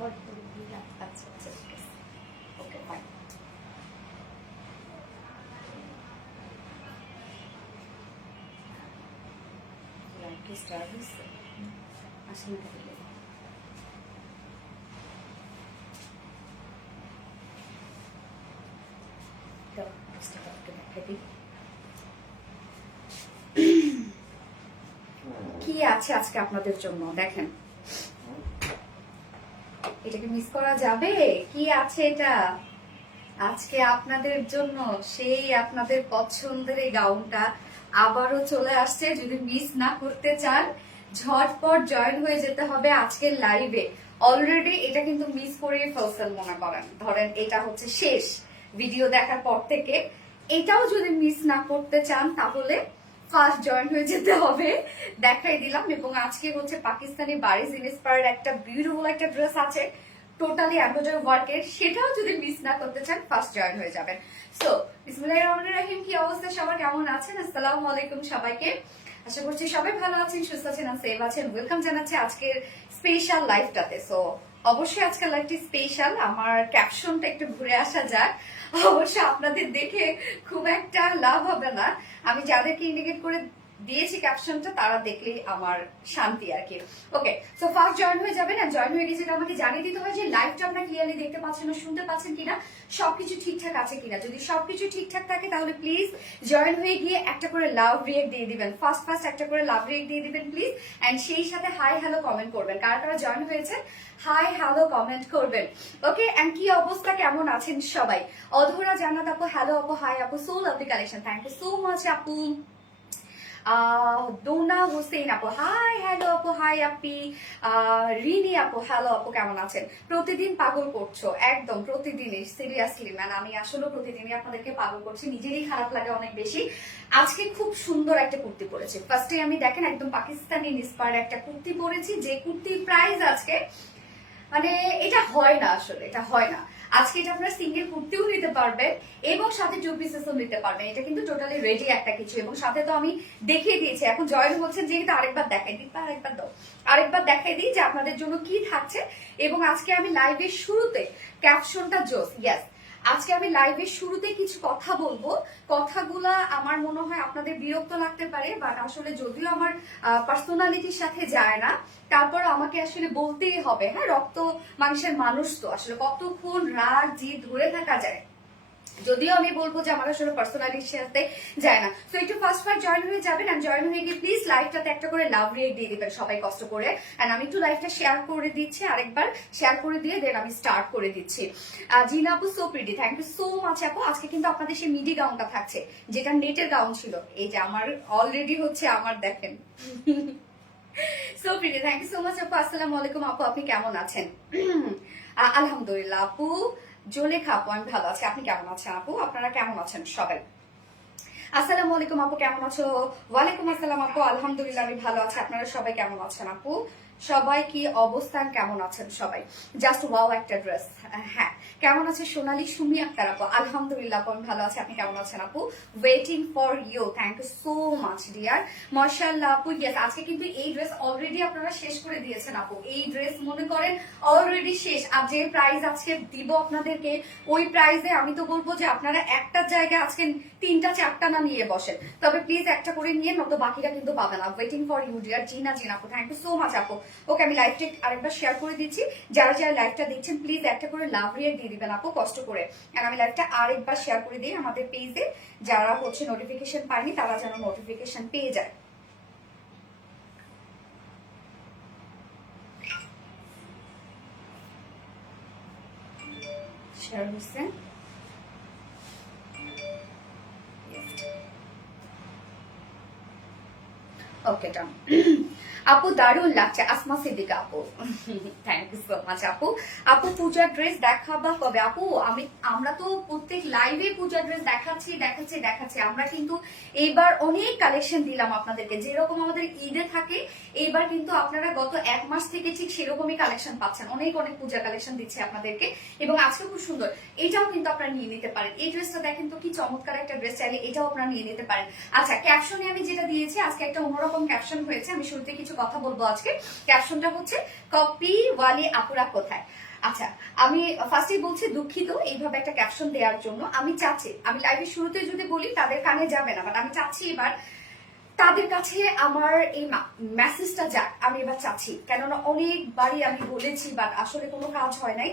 আচ্ছা আচ্ছা ঠিক আছে, ওকে ফাইন। কি স্টার্ট হচ্ছে? আসেন না দিলে কি আছে আজকে আপনাদের জন্য দেখেন। এটাকে মিস করা যাবে? কি আছে এটা আজকে আপনাদের জন্য? সেই আপনাদের পছন্দের এই গাউনটা আবারও চলে আসছে। যদি মিস না করতে চান ঝটপট জয়েন হয়ে যেতে হবে আজকের লাইভে। অলরেডি এটা কিন্তু মিস করেই ফেলছেন মনে করেন, ধরেন এটা হচ্ছে শেষ ভিডিও দেখার পর থেকে। এটাও যদি মিস না করতে চান তাহলে ফার্স্ট জয়েন হয়ে যেতে হবে। দেখাই দিলাম। এবং আজকে হচ্ছে পাকিস্তানি বারিজ ইন্সপায়ার্ড একটা বিউটিফুল একটা ড্রেস আছে টোটালি এমব্রয়ডারি ওয়ার্কের, সেটাও যদি মিস না করতে চান ফার্স্ট জয়েন হয়ে যাবেন। সো বিসমিল্লাহির রহমানির রহিম, কি অবস্থা সবার, কেমন আছেন? আসসালামু আলাইকুম সবাইকে। আশা করছি সবাই ভালো আছেন, সুস্থ আছেন, সেফ আছেন। ওয়েলকাম জানাচ্ছি আজকের স্পেশাল লাইভটাতে। সো অবশ্যই আজকের লাইভটি স্পেশাল। আমার ক্যাপশনটা একটু ঘুরে আসা যাক। অবশ্য আপনাদের দেখে খুব একটা লাভ হবে না, আমি যাদেরকে ইন্ডিকেট করে দিয়েছি ক্যাপশনটা তারা দেখলেই আমার শান্তি আর কি। ওকে, সো ফার্স্ট জয়েন হয়ে যাবেন। আর জয়েন হয়ে গেছে আমাকে জানিয়ে দিতে হয় যে লাইভটা আপনারা ক্লিয়ারলি দেখতে পাচ্ছেন না, শুনতে পাচ্ছেন কিনা, সবকিছু ঠিকঠাক আছে কিনা। যদি সবকিছু ঠিকঠাক থাকে তাহলে প্লিজ জয়েন হয়ে গিয়ে একটা করে লাভ রিয়েক্ট দিয়ে দিবেন। ফার্স্ট একটা করে লাভ রিয়েক্ট দিয়ে দিবেন প্লিজ। এন্ড সেই সাথে হাই হ্যালো কমেন্ট করবেন। কারা কারা জয়েন হয়েছে হাই হ্যালো কমেন্ট করবেন। ওকে, এন্ড কি অবস্থা, কেমন আছেন সবাই? অধরা জান্নাত আপু, হ্যালো আপু, হাই আপু, so lovely collection, thank you so much আপু। ডোনা হোসেন আপু, হাই হ্যালো আপু, হাই আপি। রিনি আপু, হ্যালো আপু, কেমন আছেন? প্রতিদিন পাগল করছো, একদম প্রতিদিনই, সিরিয়াসলি ম্যান, আমি আসলে প্রতিদিনই আপনাদেরকে পাগল করছি, নিজেরই খারাপ লাগে অনেক বেশি। আজকে খুব সুন্দর একটা কুর্তি পরেছি। ফার্স্টে আমি দেখেন একদম পাকিস্তানি ইন্সপায়ার্ড একটা কুর্তি পরেছি, যে কুর্তির প্রাইস আজকে মানে এটা হয় না, আসলে এটা হয় না। আজকে এটা আপনারা সিঙ্গেল কুর্তিও নিতে পারবেন এবং সাথে 2 পিসেসও নিতে পারবেন। এটা কিন্তু টোটালি রেডি একটা কিছু। এবং সাথে তো আমি দেখিয়ে দিয়েছি, এখন জয়েন হচ্ছেন যেহেতু আরেকবার দেখাই দিই, আরেকবার দাও, আরেকবার দেখাই দিই যে আপনাদের জন্য কি থাকছে। এবং আজকে আমি লাইভের শুরুতে ক্যাপশনটা জোস, ইয়েস, আজকে আমি লাইভের শুরুতে কিছু কথা বলবো। কথাগুলা আমার মনে হয় আপনাদের বিরক্ত লাগতে পারে, বাট আসলে যদিও আমার পার্সোনালিটির সাথে যায় না, তারপর আমাকে আসলে বলতেই হবে। হ্যাঁ, রক্ত মাংসের মানুষ তো আসলে কতক্ষণ রাগ জিদ ধরে থাকা যায়। যদিও আমি বলবো যে আমার আসলে পার্সোনালিটির সাথে যায় না। তো একটু ফার্স্ট জয়েন হয়ে যাবেন। আর জয়েন হয়ে গিয়ে প্লিজ লাইভটাতে একটা করে লাভ রিয়েক্ট দিয়ে দিবেন সবাই কষ্ট করে। এন্ড আমি একটু লাইভটা শেয়ার করে দিচ্ছি, আরেকবার শেয়ার করে দিয়ে দেন আমি স্টার্ট করে দিচ্ছি। জিনা আপু, so pretty, thank you so much আপু। আজকে কিন্তু আপনাদের সেই মিডি গাউনটা থাকছে, যেটা নেটের গাউন ছিল। এই যে আমার অলরেডি হচ্ছে আমার দেখেন so pretty, thank you so much আপু। আসসালামু আলাইকুম আপু, আপনি কেমন আছেন? আলহামদুলিল্লাহ আপু। জোলেখা আপু, আমি ভালো আছি, আপনি কেমন আছেন আপু? আপনারা কেমন আছেন সবাই? আসসালামু আলাইকুম আপু, কেমন আছো? ওয়ালাইকুম আসসালাম আপু, আলহামদুলিল্লাহ আমি ভালো আছি, আপনারা সবাই কেমন আছেন আপু? সবাই কি অবস্থান, কেমন আছেন সবাই? জাস্ট ওয়াও একটা ড্রেস। হ্যাঁ, কেমন আছে সোনালী সুমি আক্তার আপু? আলহামদুলিল্লাহ আপু, আমি ভালো আছি, আপনি কেমন আছেন আপু? Waiting for you, thank you so much dear. মাশাআল্লাহ আপু, ইয়েস, আজকে কিন্তু এই ড্রেস অলরেডি আপনারা শেষ করে দিয়েছেন আপু। এই ড্রেস মনে করেন অলরেডি শেষ। আর যে প্রাইস আজকে দিব আপনাদেরকে, ওই প্রাইসে আমি তো বলবো যে আপনারা একটা জায়গায় আজকে 3টা 4টা না নিয়ে বসেন, তবে প্লিজ একটা করে নিয়ে, নয়তো বাকিটা কিন্তু পাবে না। Waiting for you dear. Zina আপু, থ্যাংক ইউ সো মাচ আপু। ওকে, আমি লাইভটা আরেকবার শেয়ার করে দিচ্ছি। যারা যারা লাইভটা দেখছেন প্লিজ একটা করে লাভ রিয়েক্ট দিয়ে দিবেন আপু কষ্ট করে। আর আমি লাইভটা আরেকবার শেয়ার করে দিই আমাদের পেজে, যারা হচ্ছে নোটিফিকেশন পায়নি তারা যেন নোটিফিকেশন পেয়ে যায়। শেয়ার হচ্ছে। ওকে, ডান। আপু দারুণ লাগছে, আসমা সিদ্দিকা আপু, থ্যাংক ইউ সো মাচ আপু। আপু পূজার ড্রেস দেখাবা কবে আপু? আমরা তো প্রত্যেক লাইভে পূজার ড্রেস দেখাচ্ছি। আমরা কিন্তু এইবার অনেক কালেকশন দিলাম আপনাদেরকে, যেরকম আমাদের ঈদে থাকে এইবার কিন্তু আপনারা গত 1 মাস থেকে ঠিক সেরকমই কালেকশন পাচ্ছেন। অনেক পূজা কালেকশন দিচ্ছে আপনাদেরকে, এবং আজকে খুব সুন্দর। এটাও কিন্তু আপনারা নিয়ে নিতে পারেন। এই ড্রেসটা দেখেন তো কি চমৎকার একটা ড্রেস, চাইলে এটাও আপনারা নিয়ে নিতে পারেন। আচ্ছা, ক্যাপশনে আমি যেটা দিয়েছি আজকে একটা অন্যরকম ক্যাপশন হয়েছে। আমি শুরুতে কিছু কথা বলবো আজকে। ক্যাপশনটা হচ্ছে কপি ওয়ালি আপুরা কোথায়। আচ্ছা, আমি ফার্স্টেই বলছি দুঃখিত এইভাবে একটা ক্যাপশন দেওয়ার জন্য। আমি চাচ্ছি, আমি লাইভের শুরুতে যদি বলি তাদের কানে যাবে না, বাট আমি চাচ্ছি এবার তাদের কাছে আমার এই মেসেজটা যাক। আমি এবার চাচ্ছি, কেননা অনেকবারই আমি বলেছি বাট আসলে কোনো কাজ হয় নাই।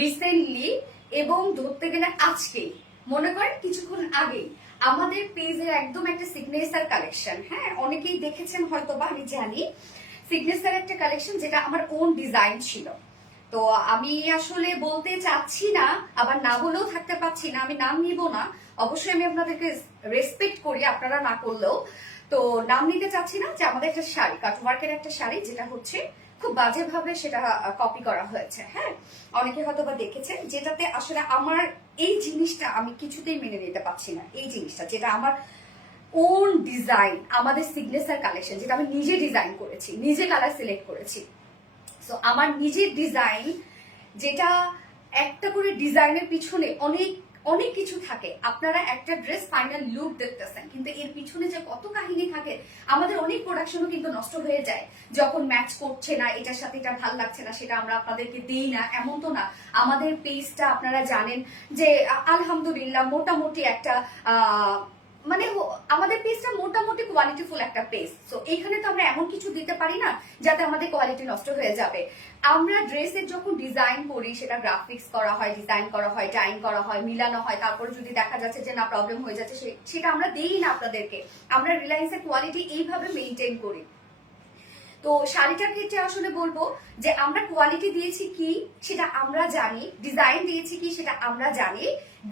রিসেন্টলি এবং ধরতে গেলে আজকেই, মনে করেন কিছুক্ষণ আগেই আমাদের পেজের একদম একটা সিগনেচার কালেকশন, হ্যাঁ অনেকেই দেখেছেন হয়তো বা, আমি জানি সিগনেচার একটা কালেকশন যেটা আমার ওন ডিজাইন ছিল। তো আমি আসলে বলতে চাচ্ছি না, আবার না বলেও থাকতে পারছি না, আমি নাম নিব না। অবশ্যই আমি আপনাদেরকে রেসপেক্ট করি, আপনারা না করলেও। তো নাম নিতে চাচ্ছি না, যে আমাদের একটা শাড়ি, কাটওয়ার্কের একটা শাড়ি, যেটা হচ্ছে খুব বাজেভাবে সেটা কপি করা হয়েছে। হ্যাঁ, অনেকে হয়তো বা দেখেছেন, যেটাতে আসলে আমার এই জিনিসটা আমি কিছুতেই মেনে নিতে পারছি না। এই জিনিসটা যেটা আমার ওন ডিজাইন, আমাদের সিগনেচার কালেকশন, যেটা আমি নিজে ডিজাইন করেছি, নিজে কালার সিলেক্ট করেছি। সো আমার নিজের ডিজাইন, যেটা একটা করে ডিজাইনের পিছনে অনেক অনেক কিছু থাকে। আপনারা একটা ড্রেস ফাইনাল লুক দেখতেছেন, কিন্তু এর পিছনে যে কত কাহিনী থাকে, আমাদের অনেক প্রোডাকশনও কিন্তু নষ্ট হয়ে যায় যখন ম্যাচ করছে না, এটার সাথে এটা ভালো লাগছে না, সেটা আমরা আপনাদেরকে দেই না, এমন তো না। আমাদের পেজটা আপনারা জানেন যে আলহামদুলিল্লাহ মোটামুটি একটা মানে আমাদের পেজটা মোটামুটি কোয়ালিটিফুল একটা পেজ। তো এইখানে তো আমরা এমন কিছু দিতে পারি না যাতে আমাদের কোয়ালিটি নষ্ট হয়ে যাবে। আমরা ড্রেসের যখন ডিজাইন করি, সেটা গ্রাফিক্স করা হয়, ডিজাইন করা হয়, ডাইং করা হয়, মিলানো হয়, তারপরে যদি দেখা যাচ্ছে যে না প্রবলেম হয়ে যাচ্ছে, সেটা আমরা দেই না আপনাদেরকে। আমরা রিলায়েন্সের কোয়ালিটি এইভাবে মেনটেন করি। তো শাড়িটার ক্ষেত্রে আসলে বলবো যে আমরা কোয়ালিটি দিয়েছি কি সেটা আমরা জানি, ডিজাইন দিয়েছি কি সেটা আমরা জানি।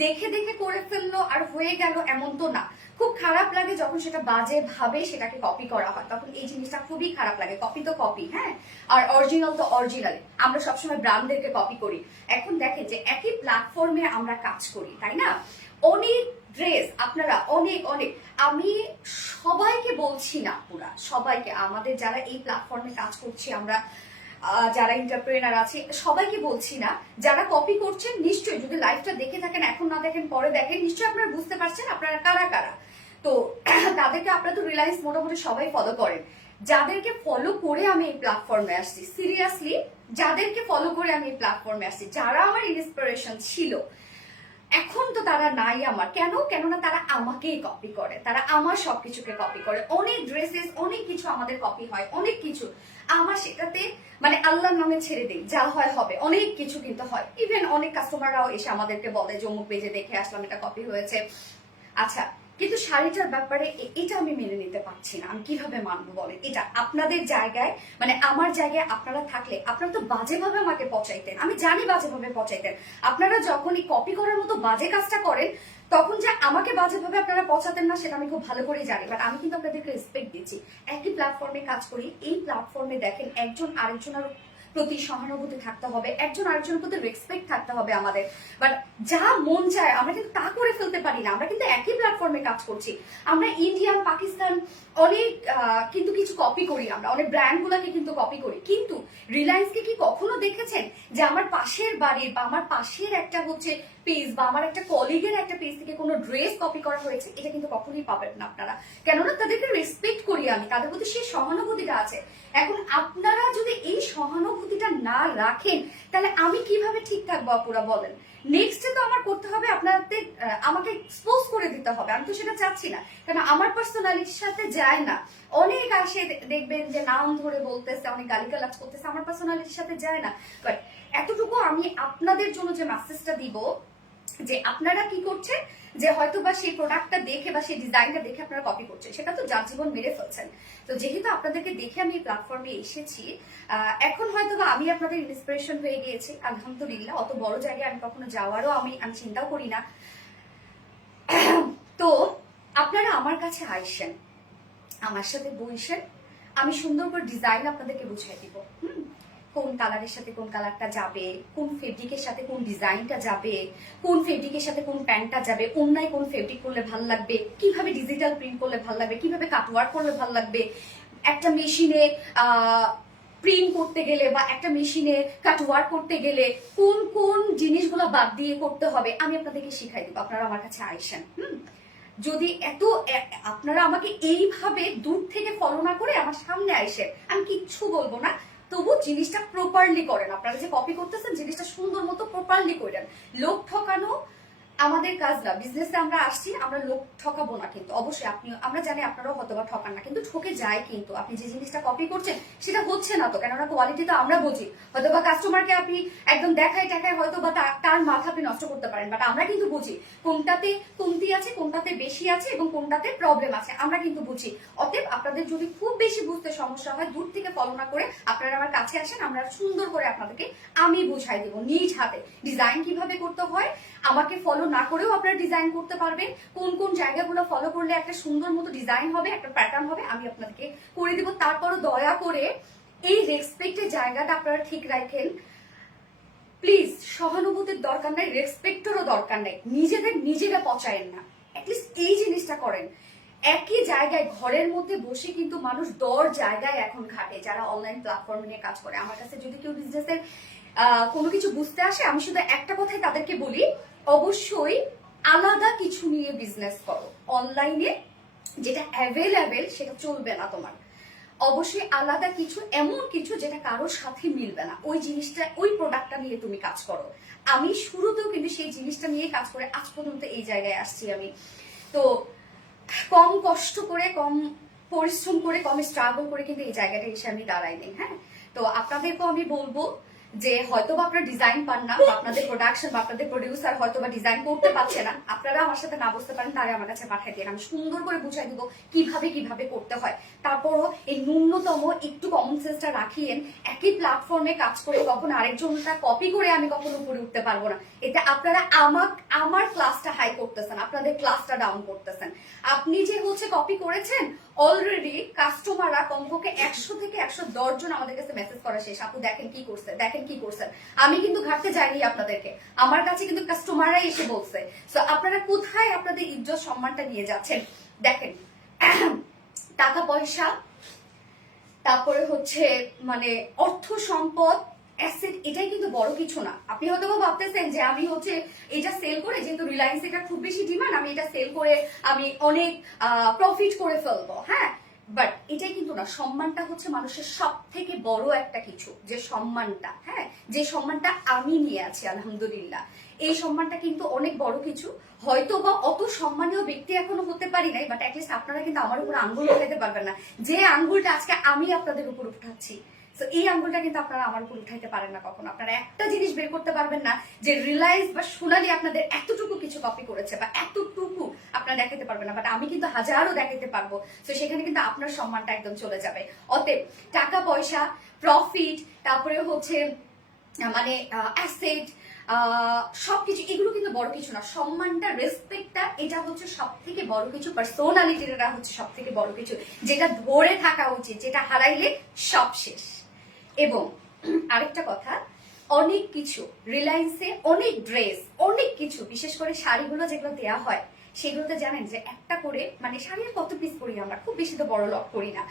দেখে দেখে করে ফেললো আর হয়ে গেল এমন তো না। খুব খারাপ লাগে যখন সেটা বাজে ভাবে সেটাকে কপি করা হয়, তখন এই জিনিসটা খুবই খারাপ লাগে। কপি তো কপি, হ্যাঁ, আর অরিজিনাল তো অরিজিনাল। আমরা সবসময় ব্র্যান্ডদেরকে কপি করি। এখন দেখেন যে একই প্ল্যাটফর্মে আমরা কাজ করি, তাই না? অনেক ড্রেস আপনারা অনেক অনেক, আমি সবাইকে বলছি না, পুরা সবাইকে, আমাদের যারা এই প্ল্যাটফর্মে কাজ করছি আমরা, যারা এন্টারপ্রেনার আছে সবাইকে বলছি না, যারা কপি করছেন নিশ্চয়ই, যদি লাইভটা দেখে থাকেন, এখন না দেখেন পরে দেখেন, নিশ্চয়ই আপনারা বুঝতে পারছেন আপনারা কারা কারা। তো তাদেরকে আপনারা তো রিলায়েন্স মোটামুটি সবাই ফলো করেন। যাদেরকে ফলো করে আমি এই প্ল্যাটফর্মে আসছি, সিরিয়াসলি যাদেরকে ফলো করে আমি এই প্ল্যাটফর্মে আসছি, যারা আমার ইন্সপিরেশন ছিল, এখন তো তারা নাই আমার। কেন? কেননা তারা আমাকেই কপি করে, তারা আমার সবকিছুকে কপি করে। অনেক ড্রেসেস, অনেক কিছু আমাদের কপি হয়, অনেক কিছু আমার সেটাতে মানে আল্লাহর নামে ছেড়ে দিই, যা হয় হবে। অনেক কিছু কিন্তু হয়, ইভেন অনেক কাস্টমাররাও এসে আমাদেরকে বলে যে অমুক পেজে দেখে আসলাম, এটা কপি হয়েছে। আচ্ছা, কিন্তু শাড়িটার ব্যাপারে এটা আমি মেনে নিতে পারছি না। আমি কিভাবে মানবো বলেন? এটা আপনাদের জায়গায়, মানে আমার জায়গায় আপনারা থাকলে আপনারা তো বাজেভাবে আমাকে পচাইতেন, আমি জানি বাজেভাবে পচাইতেন। আপনারা যখনই কপি করার মতো বাজে কাজটা করেন, তখন যে আমাকে বাজেভাবে আপনারা পচাতেন না সেটা আমি খুব ভালো করেই জানি। বাট আমি কিন্তু আপনাদেরকে রেসপেক্ট দিচ্ছি, একই প্ল্যাটফর্মে কাজ করি। এই প্ল্যাটফর্মে দেখেন একজন আরেকজনের প্রতি সহানুভূতি থাকতে হবে, একজন আরেকজনের প্রতি রেসপেক্ট থাকতে হবে আমাদের। বাট যা মন চায় আমরা কিন্তু তা করে ফেলতে পারি না। আমরা কিন্তু একই প্ল্যাটফর্মে কাজ করছি, আমরা ইন্ডিয়ান, পাকিস্তান অনেক কিন্তু কিছু কপি করি, আমরা অনেক ব্র্যান্ড গুলাকে কিন্তু কপি করি। কিন্তু রিলায়েন্সকে কি কখনো দেখেছেন যে আমার পাশের বাড়ির বা আমার পাশের একটা হচ্ছে পেজ বা আমার একটা কলিগের একটা পেজ থেকে কোনো ড্রেস কপি করা হয়েছে? এটা কিন্তু কখনোই পাবেন না আপনারা। কেননা তাদেরকে রেসপেক্ট করি আমি, তাদের প্রতি সেই সহানুভূতিটা আছে। এখন আপনারা যদি এই সহানুভূতিটা না রাখেন, তাহলে আমি কিভাবে ঠিক থাকবো আপুরা বলেন? নেক্সটে তো আমার করতে হবে, আপনাদের আমাকে এক্সপোজ করে দিতে হবে। আমি তো সেটা চাচ্ছি না, কারণ আমার পার্সোনালিটির সাথে যায় না। অনেক আসে দেখবেন যে নাম ধরে বলতেছে, অনেক গালিগালাজ করতেছে, আমার পার্সোনালিটির সাথে যায় না। বাট এতটুকু আমি আপনাদের জন্য যে মেসেজটা দিব, যে আপনারা কি করছেন, যে হয়তো বা সেই প্রোডাক্টটা দেখে বা সেই ডিজাইনটা দেখে আপনারা কপি করছেন, সেটা তো যার জীবন মেরে ফেলছেন। তো যেহেতু আপনাদেরকে দেখে আমি এই প্ল্যাটফর্মে এসেছি, এখন হয়তো বা আমি আপনাদের ইন্সপিরেশন হয়ে গিয়েছি, আলহামদুলিল্লাহ। অত বড় জায়গায় আমি কখনো যাওয়ারও আমি চিন্তাও করি না। তো আপনারা আমার কাছে আইসেন, আমার সাথে বইসেন, আমি সুন্দর করে ডিজাইন আপনাদেরকে বুঝিয়ে দিব। কোন কালারের সাথে কোন কালারটা যাবে, কোন ফেব্রিকের সাথে কোন ডিজাইনটা যাবে, কোন ফেব্রিকের সাথে কোন প্যান্টটা যাবে, অন্যায় কোন ফেব্রিক করলে ভাল লাগবে, কিভাবে ডিজিটাল প্রিন্ট করলে ভাল লাগবে, কিভাবে কাটওয়ার্ক করলে ভাল লাগবে, একটা মেশিনে প্রিন্ট করতে গেলে বা একটা মেশিনে কাটওয়ার্ক করতে গেলে কোন কোন জিনিসগুলো বাদ দিয়ে করতে হবে, আমি আপনাদেরকে শিখাই দিব। আপনারা আমার কাছে আইসেন। যদি এত আপনারা আমাকে এইভাবে দূর থেকে ফলো না করে আমার সামনে আইসেন, আমি কিচ্ছু বলবো না, তবু জিনিসটা প্রপারলি করেন। আপনারা যে কপি করতেছেন জিনিসটা সুন্দর মতো প্রপারলি করেন। লোক ঠকানো আমাদের কাজ না। বিজনেসে আমরা আসছি, আমরা লোক ঠকাবো না, কিন্তু অবশ্যই আপনি, আমরা জানি আপনারাও হয়তোবা ঠকান না, কিন্তু ঠকে যায়। কিন্তু আপনি যে জিনিসটা কপি করছেন সেটা হচ্ছে না তো, কেননা কোয়ালিটি তো আমরা বুঝি। হয়তোবা কাস্টমারকে আপনি একদম দেখায় টাকায় হয়তোবা তার মাথা আপনি নষ্ট করতে পারেন, বাট আমরা কিন্তু বুঝি কোনটাতে কমতি আছে, কোনটাতে বেশি আছে এবং কোনটাতে প্রবলেম আছে, আমরা কিন্তু বুঝি। অতএব আপনাদের যদি খুব বেশি বুঝতে সমস্যা হয়, দূর থেকে ফলো না করে আপনারা আমার কাছে আসেন, আমরা সুন্দর করে আপনাদেরকে আমি বুঝাই দেবো নিজ হাতে ডিজাইন কিভাবে করতে হয়। আমাকে ফলো না করেও আপনারা ডিজাইন করতে পারবেন। কোন কোন জায়গাগুলো ফলো করলে একটা সুন্দর মতো ডিজাইন হবে, একটা প্যাটার্ন হবে, আমি আপনাদেরকে করে দেবো। তারপরও দয়া করে এই রেসপেক্টের জায়গাটা আপনারা ঠিক রাখেন প্লিজ। সহানুভূতির দরকার নাই, রেসপেক্টেরও দরকার নাই, নিজেরা পচায়েন না, অ্যাটলিস্ট এই জিনিসটা করেন। একই জায়গায় ঘরের মধ্যে বসে কিন্তু মানুষ 10 জায়গায় এখন ঘাটে, যারা অনলাইন প্ল্যাটফর্ম নিয়ে কাজ করে। আমার কাছে যদি কেউ বিজনেসের কোনো কিছু বুঝতে আসে, আমি শুধু একটা কথাই তাদেরকে বলি, অবশ্যই আলাদা কিছু নিয়ে বিজনেস করো। অনলাইনে যেটা অ্যাভেলেবেল সেটা চলবে না তোমার। অবশ্যই আলাদা কিছু, এমন কিছু যেটা কারোর সাথে মিলবে না, ওই জিনিসটা, ওই প্রোডাক্টটা নিয়ে তুমি কাজ করো। আমি শুরুতেও কিন্তু সেই জিনিসটা নিয়ে কাজ করে আজ পর্যন্ত এই জায়গায় আসছি আমি। তো কম কষ্ট করে, কম পরিশ্রম করে, কম স্ট্রাগল করে কিন্তু এই জায়গাটা এসে আমি দাঁড়াইনি। হ্যাঁ, তো আপনাদেরকেও আমি বলবো যে হয়তো বা আপনারা ডিজাইন পান না, বা আপনাদের প্রোডাকশন বা আপনাদের প্রডিউসার হয়তো বা ডিজাইন করতে পারছে না, আপনারা আমার সাথে না বুঝতে পারেন, তাহলে আমার কাছে পাঠিয়ে দিন, আমি সুন্দর করে বুঝাই দিব কিভাবে করতে হয়। তারপরও এই ন্যূনতম একটু কমন সেন্সটা রাখিয়েন। একই প্ল্যাটফর্মে কাজ করে কখনো আরেকজনটা কপি করে আমি কখনো উপরে উঠতে পারবো না। এতে আপনারা আমার ক্লাসটা হাই করতেছেন, আপনাদের ক্লাসটা ডাউন করতেছেন। আপনি যে হচ্ছে কপি করেছেন, অলরেডি কাস্টমাররা কমপক্ষে 100 থেকে 110 জন আমাদের কাছে মেসেজ করা শেষ, আপু দেখেন কি করছেন। আমি কিন্তু ঘাটতে যাইনি আপনাদেরকে, আমার কাছে কিন্তু কাস্টমাররাই এসে বলছে। সো আপনারা কোথায় আপনাদের ইজ্জত সম্মানটা নিয়ে যাচ্ছেন দেখেন। টাকা পয়সা, তারপরে হচ্ছে মানে অর্থ সম্পদ, অ্যাসেট, এটাই কিন্তু বড় কিছু না। আপনি হয়তো ভাবতেছেন যে আমি হচ্ছে এটা সেল করে, যেহেতু রিলায়েন্স এটা খুব বেশি ডিমান্ড, আমি এটা সেল করে আমি অনেক প্রফিট করে ফেলবো। হ্যাঁ, বাট এটাই কিন্তু না। সম্মানটা হচ্ছে মানুষের সব থেকে বড় একটা কিছু, যে সম্মানটা, হ্যাঁ, যে সম্মানটা আমি নিয়ে আছি আলহামদুলিল্লাহ, এই সম্মানটা কিন্তু অনেক বড় কিছু। হয়তো বা অত সম্মানীয় ব্যক্তি এখনো হতে পারি নাই, বাট অ্যাটলিস্ট আপনারা কিন্তু আমার উপর আঙ্গুল উঠাইতে পারবেন না, যে আঙ্গুলটা আজকে আমি আপনাদের উপর উঠাচ্ছি। তো এই আঙ্গুলটা কিন্তু আপনারা আমার উপর উঠাইতে পারেন না কখনো। আপনারা একটা জিনিস বের করতে পারবেন না যে রিলায়েন্স বা সোনালী আপনাদের এতটুকু কিছু কপি করেছে, বা এতটুকু আপনারা দেখাতে পারবেন না, বাট আমি কিন্তু হাজারও দেখাতে পারবো। তো সেখানে কিন্তু আপনার সম্মানটা একদম চলে যাবে। অতএব টাকা পয়সা, প্রফিট, তারপরে হচ্ছে মানে অ্যাসেট, সবকিছু এগুলো কিন্তু বড় কিছু না। সম্মানটা, রেসপেক্টটা, এটা হচ্ছে সব থেকে বড় কিছু। পার্সোনালিটিটা হচ্ছে সব থেকে বড় কিছু, যেটা ধরে থাকা উচিত, যেটা হারাইলে সব শেষ। এবং আরেকটা কথা, অনেক কিছু রিলায়েন্সে, অনেক ড্রেস, অনেক কিছু, বিশেষ করে শাড়িগুলো যেগুলো দেওয়া হয়, সেগুলোতে জানেন যে একটা করে মানে শাড়ির কত পিস করি আমরা, খুব বেশি তো বড় লট করি না,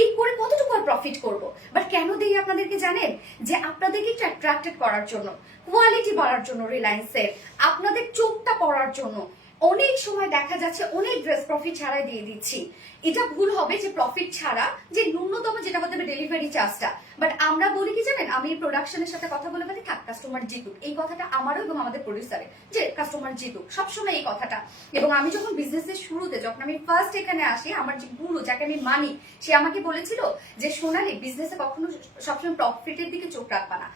এই করে কতটুকু আর প্রফিট করব। বাট কেন দেই আপনাদেরকে জানেন? যে আপনাদেরকে একটু অ্যাট্রাক্টেড করার জন্য, কোয়ালিটি বাড়ার জন্য, রিলায়েন্সের আপনাদের চোখটা পড়ার জন্য। অনেক সময় দেখা যাচ্ছে অনেক ড্রেস প্রফিট ছাড়াই দিয়ে দিচ্ছি। এটা ভুল হবে যে প্রফিট ছাড়া, যে ন্যূনতম যেটা হতে হবে ডেলিভারি চার্জটা। বাট আমরা বলি কি জানেন, আমি প্রোডাকশনের সাথে কথা বলে বলি থাক কাস্টমার জিতুক, এই কথাটা আমারও এবং আমাদের প্রডিউসারের, যে কাস্টমার জিতুক সবসময় এই কথাটা। এবং আমি যখন বিজনেসের শুরুতে, যখন আমি ফার্স্ট এখানে আসি, আমার যে গুরু, যাকে আমি মানি, সে আমাকে বলেছিল যে সোনালী, বিজনেসে কখনো সবসময় প্রফিটের দিকে চোখ রাখবা না,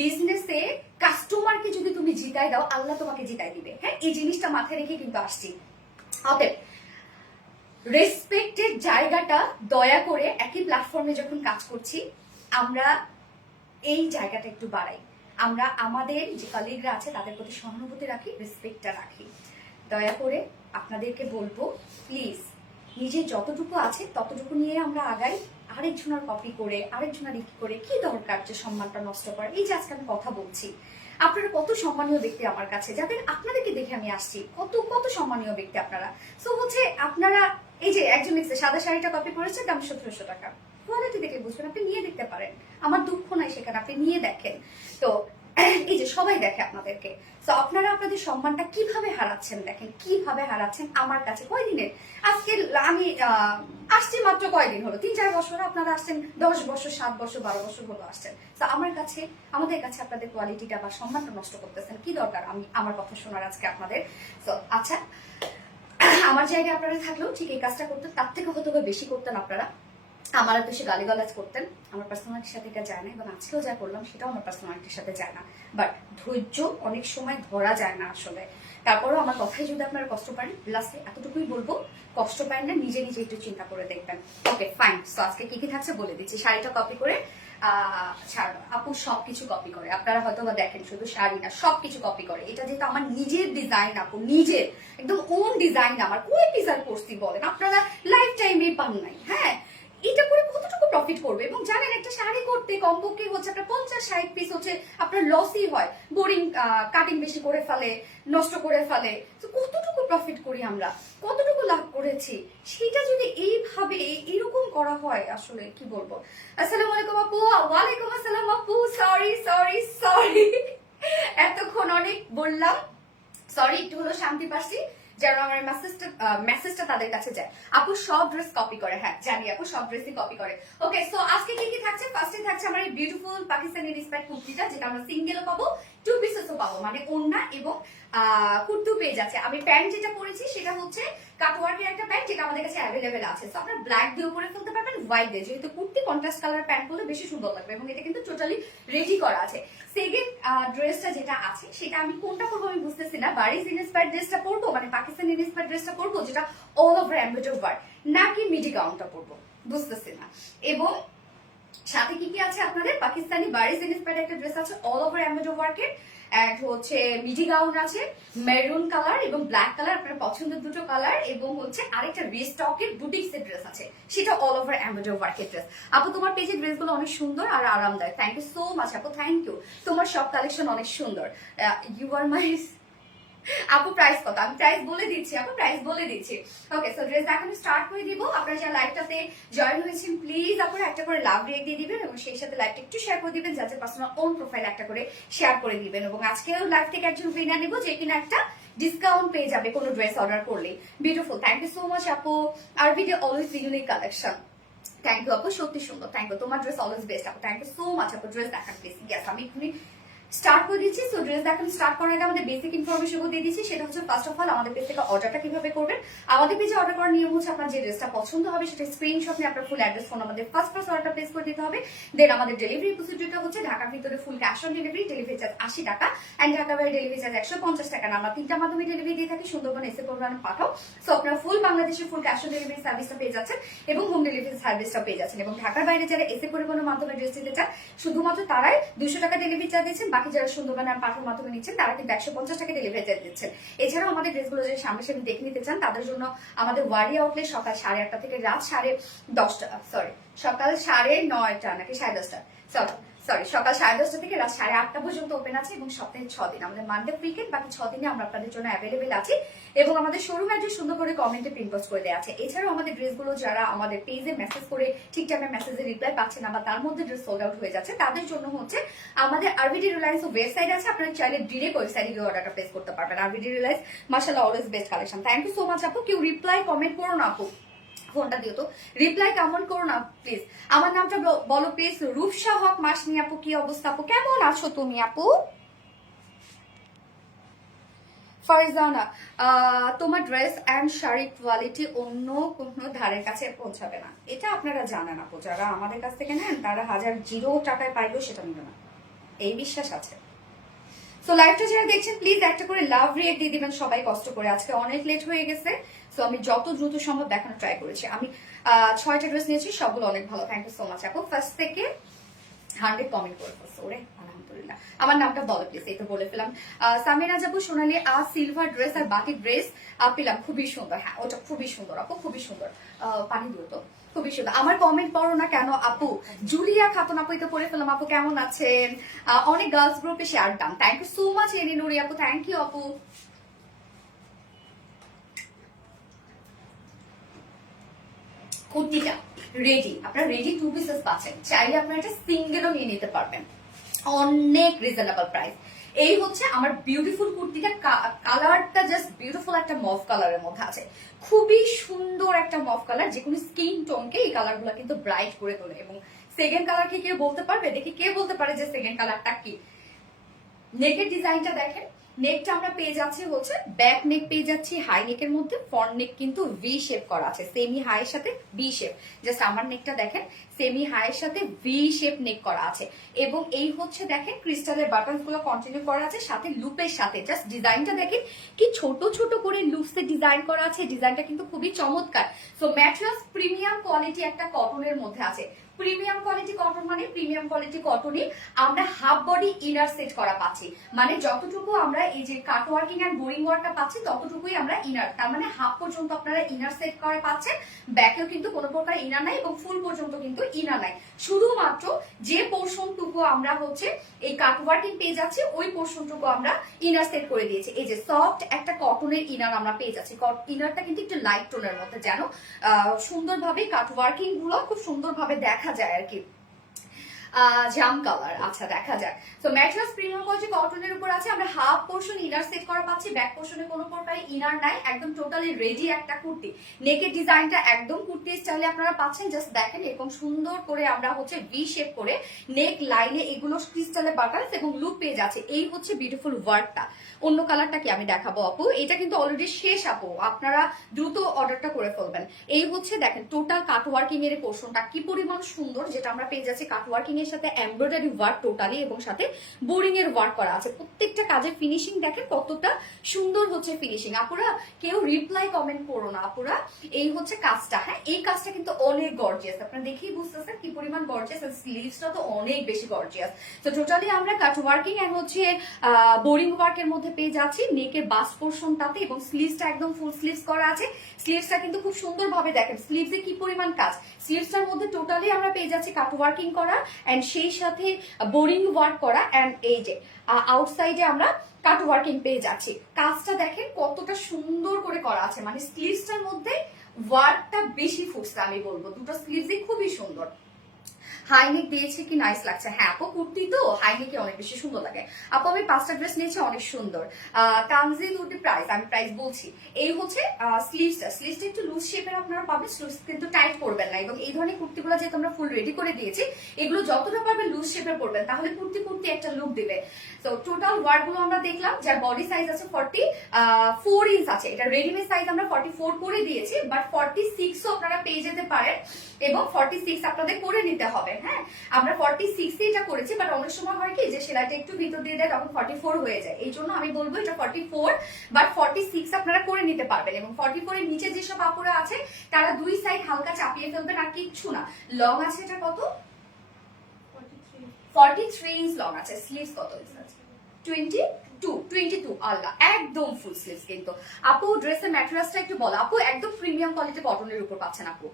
বিজনেসে কাস্টমারকে যদি তুমি জিতাই দাও, আল্লাহ তোমাকে জিতাই দিবে। হ্যাঁ, এই জিনিসটা মাথায় রেখে কিন্তু আসছি। অতএব রেসপেক্টের জায়গাটা দয়া করে, একই প্ল্যাটফর্মে যখন কাজ করছি, আমরা এই জায়গাটা একটু বাড়াই। আমরা আমাদের যে কলিগরা আছে তাদের প্রতি সহানুভূতি রাখি, রেসপেক্টটা রাখি। দয়া করে আপনাদেরকে বলবো, প্লিজ নিজের যতটুকু আছে ততটুকু নিয়ে আমরা আগাই। আরেকজনের কপি করে, আরেকজনের করে কি দরকার যে সম্মানটা নষ্ট করা? এই যে আজকে আমি কথা বলছি, আপনারা কত সম্মানীয় ব্যক্তি আমার কাছে, যাদের আপনাদেরকে দেখে আমি আসছি, কত কত সম্মানীয় ব্যক্তি আপনারা। সো হচ্ছে আপনারা, এই যে একজন লিখছে সাদা শাড়িটা কপি করেছে, দাম 1700 টাকা, কোয়ালিটি দেখে বুঝবেন, আপনি নিয়ে দেখতে পারেন, আমার দুঃখ নাই সেখানে, আপনি নিয়ে দেখেন। তো এই যে সবাই দেখে আপনাদেরকে, তো আপনারা আপনাদের সম্মানটা কিভাবে হারাচ্ছেন, দেখেন কিভাবে হারাচ্ছেন। আমার কাছে কয়দিনের, আজকে আমি আসছি মাত্র কয়দিন হলো, 3-4 বছর, আপনারা আসছেন 10 বছর, 7 বছর, 12 বছর হলো আসছেন। তো আমার কাছে, আমাদের কাছে আপনাদের কোয়ালিটিটা বা সম্মানটা নষ্ট করতেছেন, কি দরকার আমি আমার কথা শোনার আজকে আপনাদের। তো আচ্ছা, আমার জায়গায় আপনারা থাকলেও ঠিক এই কাজটা করতেন, তার থেকে হয়তো বেশি করতেন আপনারা। আমার এত বেশি গালিগালাজ করতেন, আমার পার্সোনালিটির সাথে এটা যায় না, এবং আজকেও যা করলাম সেটাও আমার পার্সোনালিটির সাথে যায় না। বাট ধৈর্য অনেক সময় ধরা যায় না আসলে। তারপরেও আমার কথাই যদি আপনারা কষ্ট পান, লাস্টে এতটুকুই বলবো, কষ্ট পান না, নিজে নিজে একটু চিন্তা করে দেখবেন। Okay fine. তো আজকে কি কি থাকছে বলে দিচ্ছি। শাড়িটা কপি করে আপু সবকিছু কপি করে, আপনারা হয়তো বা দেখেন শুধু শাড়ি না, সবকিছু কপি করে। এটা যেহেতু আমার নিজের ডিজাইন, আপু নিজের একদম ওন ডিজাইন, আমার কই ডিজাইন করছি বলেন, আপনারা লাইফ টাইমে পান নাই। হ্যাঁ, এটা করে কতটুকু প্রফিট করবে? এবং জানেন একটা শাড়ি করতে কমপক্ষে হচ্ছে আপনার 50-60 পিস হচ্ছে আপনার লসই হয়, বোরিং কাটিং বেশি করে ফেলে, নষ্ট করে ফেলে। তো কতটুকু প্রফিট করি আমরা, কতটুকু লাভ করেছি, সেটা যদি এইভাবে এরকম করা হয়, আসলে কি বলবো। আসসালামু আলাইকুম আপু। ওয়ালাইকুম আসসালাম আপু। সরি সরি সরি, এতক্ষণ অনেক বললাম, সরি, একটু হলো শান্তি পাচ্ছি যেন আমার মেসেজটা তাদের কাছে যায়। আপু সব ড্রেস কপি করে, হ্যাঁ জানি আপু সব ড্রেসই কপি করে। ওকে, সো আজকে কি কি থাকছে? ফার্স্টে থাকছে আমার এই বিউটিফুল পাকিস্তানি ইন্সপায়ার্ড কুর্তিটা, যেটা আমরা সিঙ্গেলও পাবো, 2 পিসেসও পাবো, মানে ওড়না এবং কুর্তু পেয়ে যাচ্ছে। আমি প্যান্ট যেটা পরেছি সেটা হচ্ছে কাটওয়ার্কের একটা প্যান্ট, যেটা আমাদের কাছে অ্যাভেলেবেল আছে। সো আপনারা ব্ল্যাক দিয়েও পরে ফেলতে পারবেন, হোয়াইট দিয়ে, যেহেতু কুর্তি কন্ট্রাস্ট কালার প্যান্ট পরলে বেশি সুন্দর লাগবে, এবং এটা কিন্তু টোটালি রেডি করা আছে। সেকেন্ড ড্রেসটা যেটা আছে সেটা আমি কোনটা পরবো আমি বুঝতেছি না, বারিজ ইন্সপায়ার্ড ড্রেসটা পরবো, মানে পাকিস্তানি ইন্সপায়ার্ড ড্রেসটা পরবো যেটা অল ওভার এমব্রয়ডারি ওয়ার্ক, নাকি মিডি গাউনটা পরবো বুঝতেছি না। এবং সাথে কি কি আছে আপনাদের, পাকিস্তানি বারিজ ইন্সপায়ার্ড একটা ড্রেস আছে অল ওভার এমব্রয়ডারি ওয়ার্কের, এন্ড হচ্ছে মিডি গাউন আছে মেরুন কালার এবং ব্ল্যাক কালার, আপনার পছন্দের দুটো কালার, এবং হচ্ছে আরেকটা রিস্টকের বুটিক্সের ড্রেস আছে, সেটা অল ওভার এমব্রয়ডারি ওয়ার্কের ড্রেস। আপু তোমার পেজের ড্রেসগুলো অনেক সুন্দর আর আরামদায়ক, থ্যাংক ইউ সো মাচ আপু, থ্যাংক ইউ। তোমার সব কালেকশন অনেক সুন্দর, ইউ আর মাই। আপু প্রাইস কত? আমি প্রাইস বলে দিচ্ছি আপু, প্রাইস বলে দিচ্ছি। ওকে, সো ড্রেস এখন স্টার্ট করে দিব। আপনারা যারা লাইভটাতে জয়েন হয়েছেন প্লিজ আপনারা একটা করে লাভ রিয়েক্ট দিয়ে দিবেন, এবং সেই সাথে লাইভটা একটু শেয়ার করে দিবেন, যাতে পার্সোনাল ওন প্রোফাইল একটা করে শেয়ার করে দিবেন। এবং আজকেও লাইভ থেকে একজন উইনার নিব, যে কিনা একটা ডিসকাউন্ট পেয়ে যাবে কোনো ড্রেস অর্ডার করলে। Beautiful, thank you so much আপু। আর video always unique collection, thank you আপু, সত্যি সুন্দর, থ্যাংক ইউ। তোমার ড্রেস অলওয়েজ বেস্ট আপু, থ্যাংক ইউ সো মাচ আপু। ড্রেস দেখান প্লিজ। ইয়েস, আমি এক্ষুনি স্টার্ট করে দিচ্ছি। সো ড্রেস দেখানো স্টার্ট করার আগে আমাদের বেসিক ইনফরমেশন দিয়ে দিচ্ছি, সেটা হচ্ছে ফার্স্ট অফ অল আমাদের পেজ থেকে অর্ডারটা কিভাবে করবেন। আমাদের পেজে অর্ডার করার নিয়ম হচ্ছে আপনার যে ড্রেসটা পছন্দ হবে সেটা স্ক্রিনশট নিয়ে আপনার ফুল অ্যাড্রেস ফোন আমাদের ফার্স্ট অর্ডারটা প্লেস করে দিতে হবে। দেন আমাদের ডেলিভারি প্রসিডিউরটা হচ্ছে ঢাকার ভিতরে full cash on delivery, delivery charge 80 টাকা, এন্ড ঢাকা বাইরে ডেলিভারি চার্জ 150 টাকা। আমরা 3টা মাধ্যমে ডেলিভারি দিয়ে থাকি, সুন্দরবন এসে প্রোগ্রাম পাঠাও। সো আপনারা ফুল বাংলাদেশের ফুল ক্যাশ অন ডেলিভারি সার্ভিসটা পেয়ে যাচ্ছেন, এবং হোম ডেলিভারি সার্ভিসটা পেয়ে যাচ্ছেন। এবং ঢাকার বাইরে যারা এসে পরিবহনের মাধ্যমে ড্রেস দিতে চান, শুধুমাত্র তারাই 200 টাকা ডেলিভারি চার্জ দিচ্ছেন, বাকি যারা সুন্দরবন আর পাঠানোর মাধ্যমে নিচ্ছেন তারা কিন্তু 150 টাকা ডেলিভারি চার্জ দিচ্ছেন। এছাড়াও আমাদের ড্রেসগুলো যদি সামনাসামনি দেখে নিতে চান, তাদের জন্য আমাদের ওয়ারি আউটলেট সকাল 8:30 থেকে রাত 10:30, সরি সকাল 9:30 নাকি 10:30, সরি সকাল 10:30 থেকে রাত 8:30 পর্যন্ত ওপেন আছে, এবং সপ্তাহে 6 দিন, আমাদের মানডে উইকেন্ড, বাকি 6 দিনে আমরা আপনাদের জন্য অ্যাভেলেবেল আছি। এবং আমাদের শোরুম অ্যাড্রেস সুন্দর করে কমেন্টে পিন পোস্ট করে দেওয়া আছে। এছাড়াও আমাদের ড্রেসগুলো যারা আমাদের পেজে মেসেজ করে ঠিক টাইমে মেসেজে রিপ্লাই পাচ্ছে না, বা তার মধ্যে ড্রেস সোল্ড আউট হয়ে যাচ্ছে, তাদের জন্য হচ্ছে আমাদের আরবিডি রিলায়েন্স ওয়েবসাইট আছে, আপনারা চাইলে ডিরেক্ট ওয়েবসাইটে গিয়ে অর্ডারটা প্লেস করতে পারবেন। আরবিডি রিলায়েন্স মাশাআল্লাহ always best collection, thank you so much আপু। কেউ রিপ্লাই কমেন্ট করো না আপু, ফোনটা দিও তো, রিপ্লাই কেমন করো না প্লিজ। আমার নামটা বলো প্লিজ। রূপসা হক মাসনি আপু, কি অবস্থা আপু, কেমন আছো তুমি আপু? ফারিজানা, তোমার ড্রেস এন্ড শাড়ি কোয়ালিটি অন্য কোনো ধারের কাছে পৌঁছাবে না, এটা আপনারা জানেন আপু। যারা আমাদের কাছ থেকে নেন তারা 1000 টাকায় পাইলেও সেটা নেবে না, এই বিশ্বাস আছে। সো লাইভটা যারা দেখছেন প্লিজ একটা করে লাভ রিয়েক্ট দিয়ে দিবেন সবাই কষ্ট করে, আজকে অনেক লেট হয়ে গেছে। সো আমি যত দ্রুত সম্ভব দেখানো ট্রাই করেছি। আমি 6টা ড্রেস নিয়েছি, সবগুলো অনেক ভালো, থ্যাংক ইউ সো মাচ আপু। ফার্স্ট থেকে 100 কমেন্ট করে ফেলছে, ওরে আলহামদুলিল্লাহ। আমার নামটা বলো প্লিজ, এই তো বলে ফেলাম। সামিরা যাবো সোনালি সিলভার ড্রেস আর বাটিক ড্রেস পেলাম, খুবই সুন্দর, হ্যাঁ ওটা খুবই সুন্দর আপু, খুবই সুন্দর। পানি দিও তো, খুবই সুন্দর। আমার কমেন্ট পড়ো না কেন আপু? জুলিয়া খাতুন আপু, এটা পড়ে ফেলাম আপু, কেমন আছেন? অনেক গার্লস গ্রুপে share done, thank you so much এনি নুরি আপু, থ্যাংক ইউ আপু। কুর্তিটা রেডি, আপনারা রেডি 2 পিসেস পাচ্ছেন, চাইলে আপনারা এটা সিঙ্গেলও নিয়ে নিতে পারবেন। অনেক রিজনেবল প্রাইস। এই হচ্ছে আমার বিউটিফুল কুর্তিটা, কালারটা জাস্ট বিউটিফুল একটা মফ কালারের মধ্যে আছে, খুবই সুন্দর একটা মফ কালার, যে কোনো স্কিন টোনকে এই কালার গুলো কিন্তু ব্রাইট করে তোলে। এবং সেকেন্ড কালার কি কেউ বলতে পারবে? দেখি কে বলতে পারে যে সেকেন্ড কালারটা কি। নেকের ডিজাইনটা দেখেন, নেকটা আমরা পেয়ে যাচ্ছি হচ্ছে ব্যাক নেক পেয়ে যাচ্ছি হাই নেকের মধ্যে, ফ্রন্ট নেক কিন্তু ভি শেপ করা আছে, সেমি হাই এর সাথে ভি শেপ। জাস্ট আমার নেকটা দেখেন, সেমি হাই এর সাথে ভি শেপ নেক করা আছে। এবং এই হচ্ছে দেখেন ক্রিস্টালের বাটনস গুলো কন্টিনিউ করা আছে, সাথে লুপের সাথে। জাস্ট ডিজাইনটা দেখেন কি ছোট ছোট করে লুপসে ডিজাইন করা আছে, ডিজাইনটা কিন্তু খুবই চমৎকার। সো ম্যাটেরিয়ালস প্রিমিয়াম কোয়ালিটি একটা কটনের মধ্যে আছে। প্রিমিয়াম কোয়ালিটি কটন মানে প্রিমিয়াম কোয়ালিটি কটনই আমরা হাফ বডি ইনার সেট করা পাচ্ছি, মানে যতটুকু আমরা এই যে কাট ওয়ার্কিং এন্ড বোরিং ওয়ার্কটা পাচ্ছি ততটুকুই আমরা ইনার, তার মানে হাফ পর্যন্ত আপনারা ইনার সেট করা পাচ্ছেন। ব্যাকেও কিন্তু কোনো প্রকার ইনার নাই এবং ফুল পর্যন্ত কিন্তু ইনার নাই, শুধুমাত্র যে পোর্শনটুকু আমরা হচ্ছে এই কাট ওয়ার্কিং পেয়ে যাচ্ছি ওই পোর্শনটুকু আমরা ইনার সেট করে দিয়েছি। এই যে সফট একটা কটনের ইনার আমরা পেয়ে যাচ্ছি, ইনারটা কিন্তু একটু লাইট টোনের মধ্যে, যেন সুন্দরভাবে কাট ওয়ার্কিং গুলো খুব সুন্দরভাবে দেখা যায় আর কি। জাম কালার, আচ্ছা দেখা যায়। তো ম্যাটেরিয়ালস প্রিমিয়াম কোয়ালিটি কটনের উপর আছে, আমরা হাফ পোর্শন ইনার সেট করা পাচ্ছি, ব্যাক পোর্শনে কোনো প্রকার ইনার নাই, একদম টোটালি রেডি একটা কুর্তি। নেকের ডিজাইনটা একদম কুর্তি স্টাইলে আপনারা পাচ্ছেন, জাস্ট দেখেন এরকম সুন্দর করে আমরা হচ্ছে ভি শেপ করে নেক লাইনে এগুলো ক্রিস্টালে বাটারস এবং লুপ পেয়ে যাচ্ছে। এই হচ্ছে বিউটিফুল ওয়ার্কটা। অন্য কালারটা কি আমি দেখাবো আপু, এটা কিন্তু অলরেডি শেষ আপু, আপনারা দ্রুত অর্ডারটা করে ফেলবেন। এই হচ্ছে দেখেন টোটাল কাট ওয়ার্কিং এর পোর্শনটা কি পরিমাণ সুন্দর, যেটা আমরা পেয়ে যাচ্ছি কাট ওয়ার্কিং এর সাথে এমব্রয়ডারি ওয়ার্ক টোটালি এবং সাথে বোরিং এর ওয়ার্ক করা আছে। প্রত্যেকটা কাজের ফিনিশিং দেখেন কতটা সুন্দর হচ্ছে ফিনিশিং। আপুরা কেউ রিপ্লাই কমেন্ট করো না আপুরা, এই হচ্ছে কাজটা। হ্যাঁ, এই কাজটা কিন্তু অনেক গর্জিয়াস, আপনারা দেখেই বুঝতেছেন কি পরিমাণ গর্জিয়াস, আর স্লিভসটা তো অনেক বেশি গর্জিয়াস। তো টোটালি আমরা কাট ওয়ার্কিং এন্ড হচ্ছে বোরিং ওয়ার্কের মধ্যে পেয়ে যাচ্ছি নেকের বাস পোর্শনটাতে, এবং স্লিভসটা একদম ফুল স্লিভস করা আছে। স্লিভসটা কিন্তু খুব সুন্দর ভাবে দেখেন স্লিভসে কি পরিমাণ কাজ, স্লিভসটার মধ্যে টোটালি আমরা পেয়ে যাচ্ছি কাট ওয়ার্কিং করা এন্ড সেই সাথে বোরিং ওয়ার্ক করা, এন্ড এই যে আউটসাইডে আমরা কাট ওয়ার্কিং পেয়ে যাচ্ছি। কাজটা দেখেন কতটা সুন্দর করে করা আছে, মানে স্লিভসটার মধ্যে ওয়ার্কটা বেশি ফুটছে আমি বলবো, দুটো স্লিভসই খুবই সুন্দর। হাইনেক দিয়েছে কি নাইস লাগছে। হ্যাঁ আপু, কুর্তি তো হাইনেকে অনেক বেশি সুন্দর লাগে। আপু আমি 5টা ড্রেস নিয়েছি, অনেক সুন্দর। তানজিল উডি প্রাইস, আমি প্রাইস বলছি। এই হচ্ছে স্লিভসটা একটু লুজ শেপের আপনারা পাবেন, স্লিভস কিন্তু টাইট করবেন না। এবং এই ধরনের কুর্তিগুলো যেহেতু আমরা ফুল রেডি করে দিয়েছি, এগুলো যতটা পারবেন লুজ শেপে পড়বেন, তাহলে কুর্তি একটা লুক দিবে। তো টোটাল ওয়ার্ক গুলো আমরা দেখলাম, যার বডি সাইজ আছে 44 ইঞ্চ আছে, এটা রেডিমেড সাইজ আমরা 44 করে দিয়েছি, বাট 46ও আপনারা পেয়ে যেতে পারেন এবং 46 আপনাদের করে নিতে হবে। হ্যাঁ, আমরা 46 এটা করেছি, বাট অনেক সময় হয় কি যে সেলাইটা একটু ভিতর দিয়ে দেয়, তখন 44 হয়ে যায়। এই জন্য আমি বলবো এটা 44, বাট 46 আপনারা করে নিতে পারবেন। এবং 44 এর নিচে যেসব আপুরা আছে তারা দুই সাইড হালকা চাপিয়ে ফেলবেন, আর কিচ্ছু না। লং আছে এটা কত, 43 ইঞ্চ লং আছে। স্লিভস কত ইঞ্চ আছে? 22। আল্লাহ, একদম ফুল স্লিভস। কিন্তু আপু ড্রেসের ম্যাটেরিয়ালসটা একটু বলো আপু, একদম প্রিমিয়াম কোয়ালিটি কটনের উপর পাচ্ছেন আপু।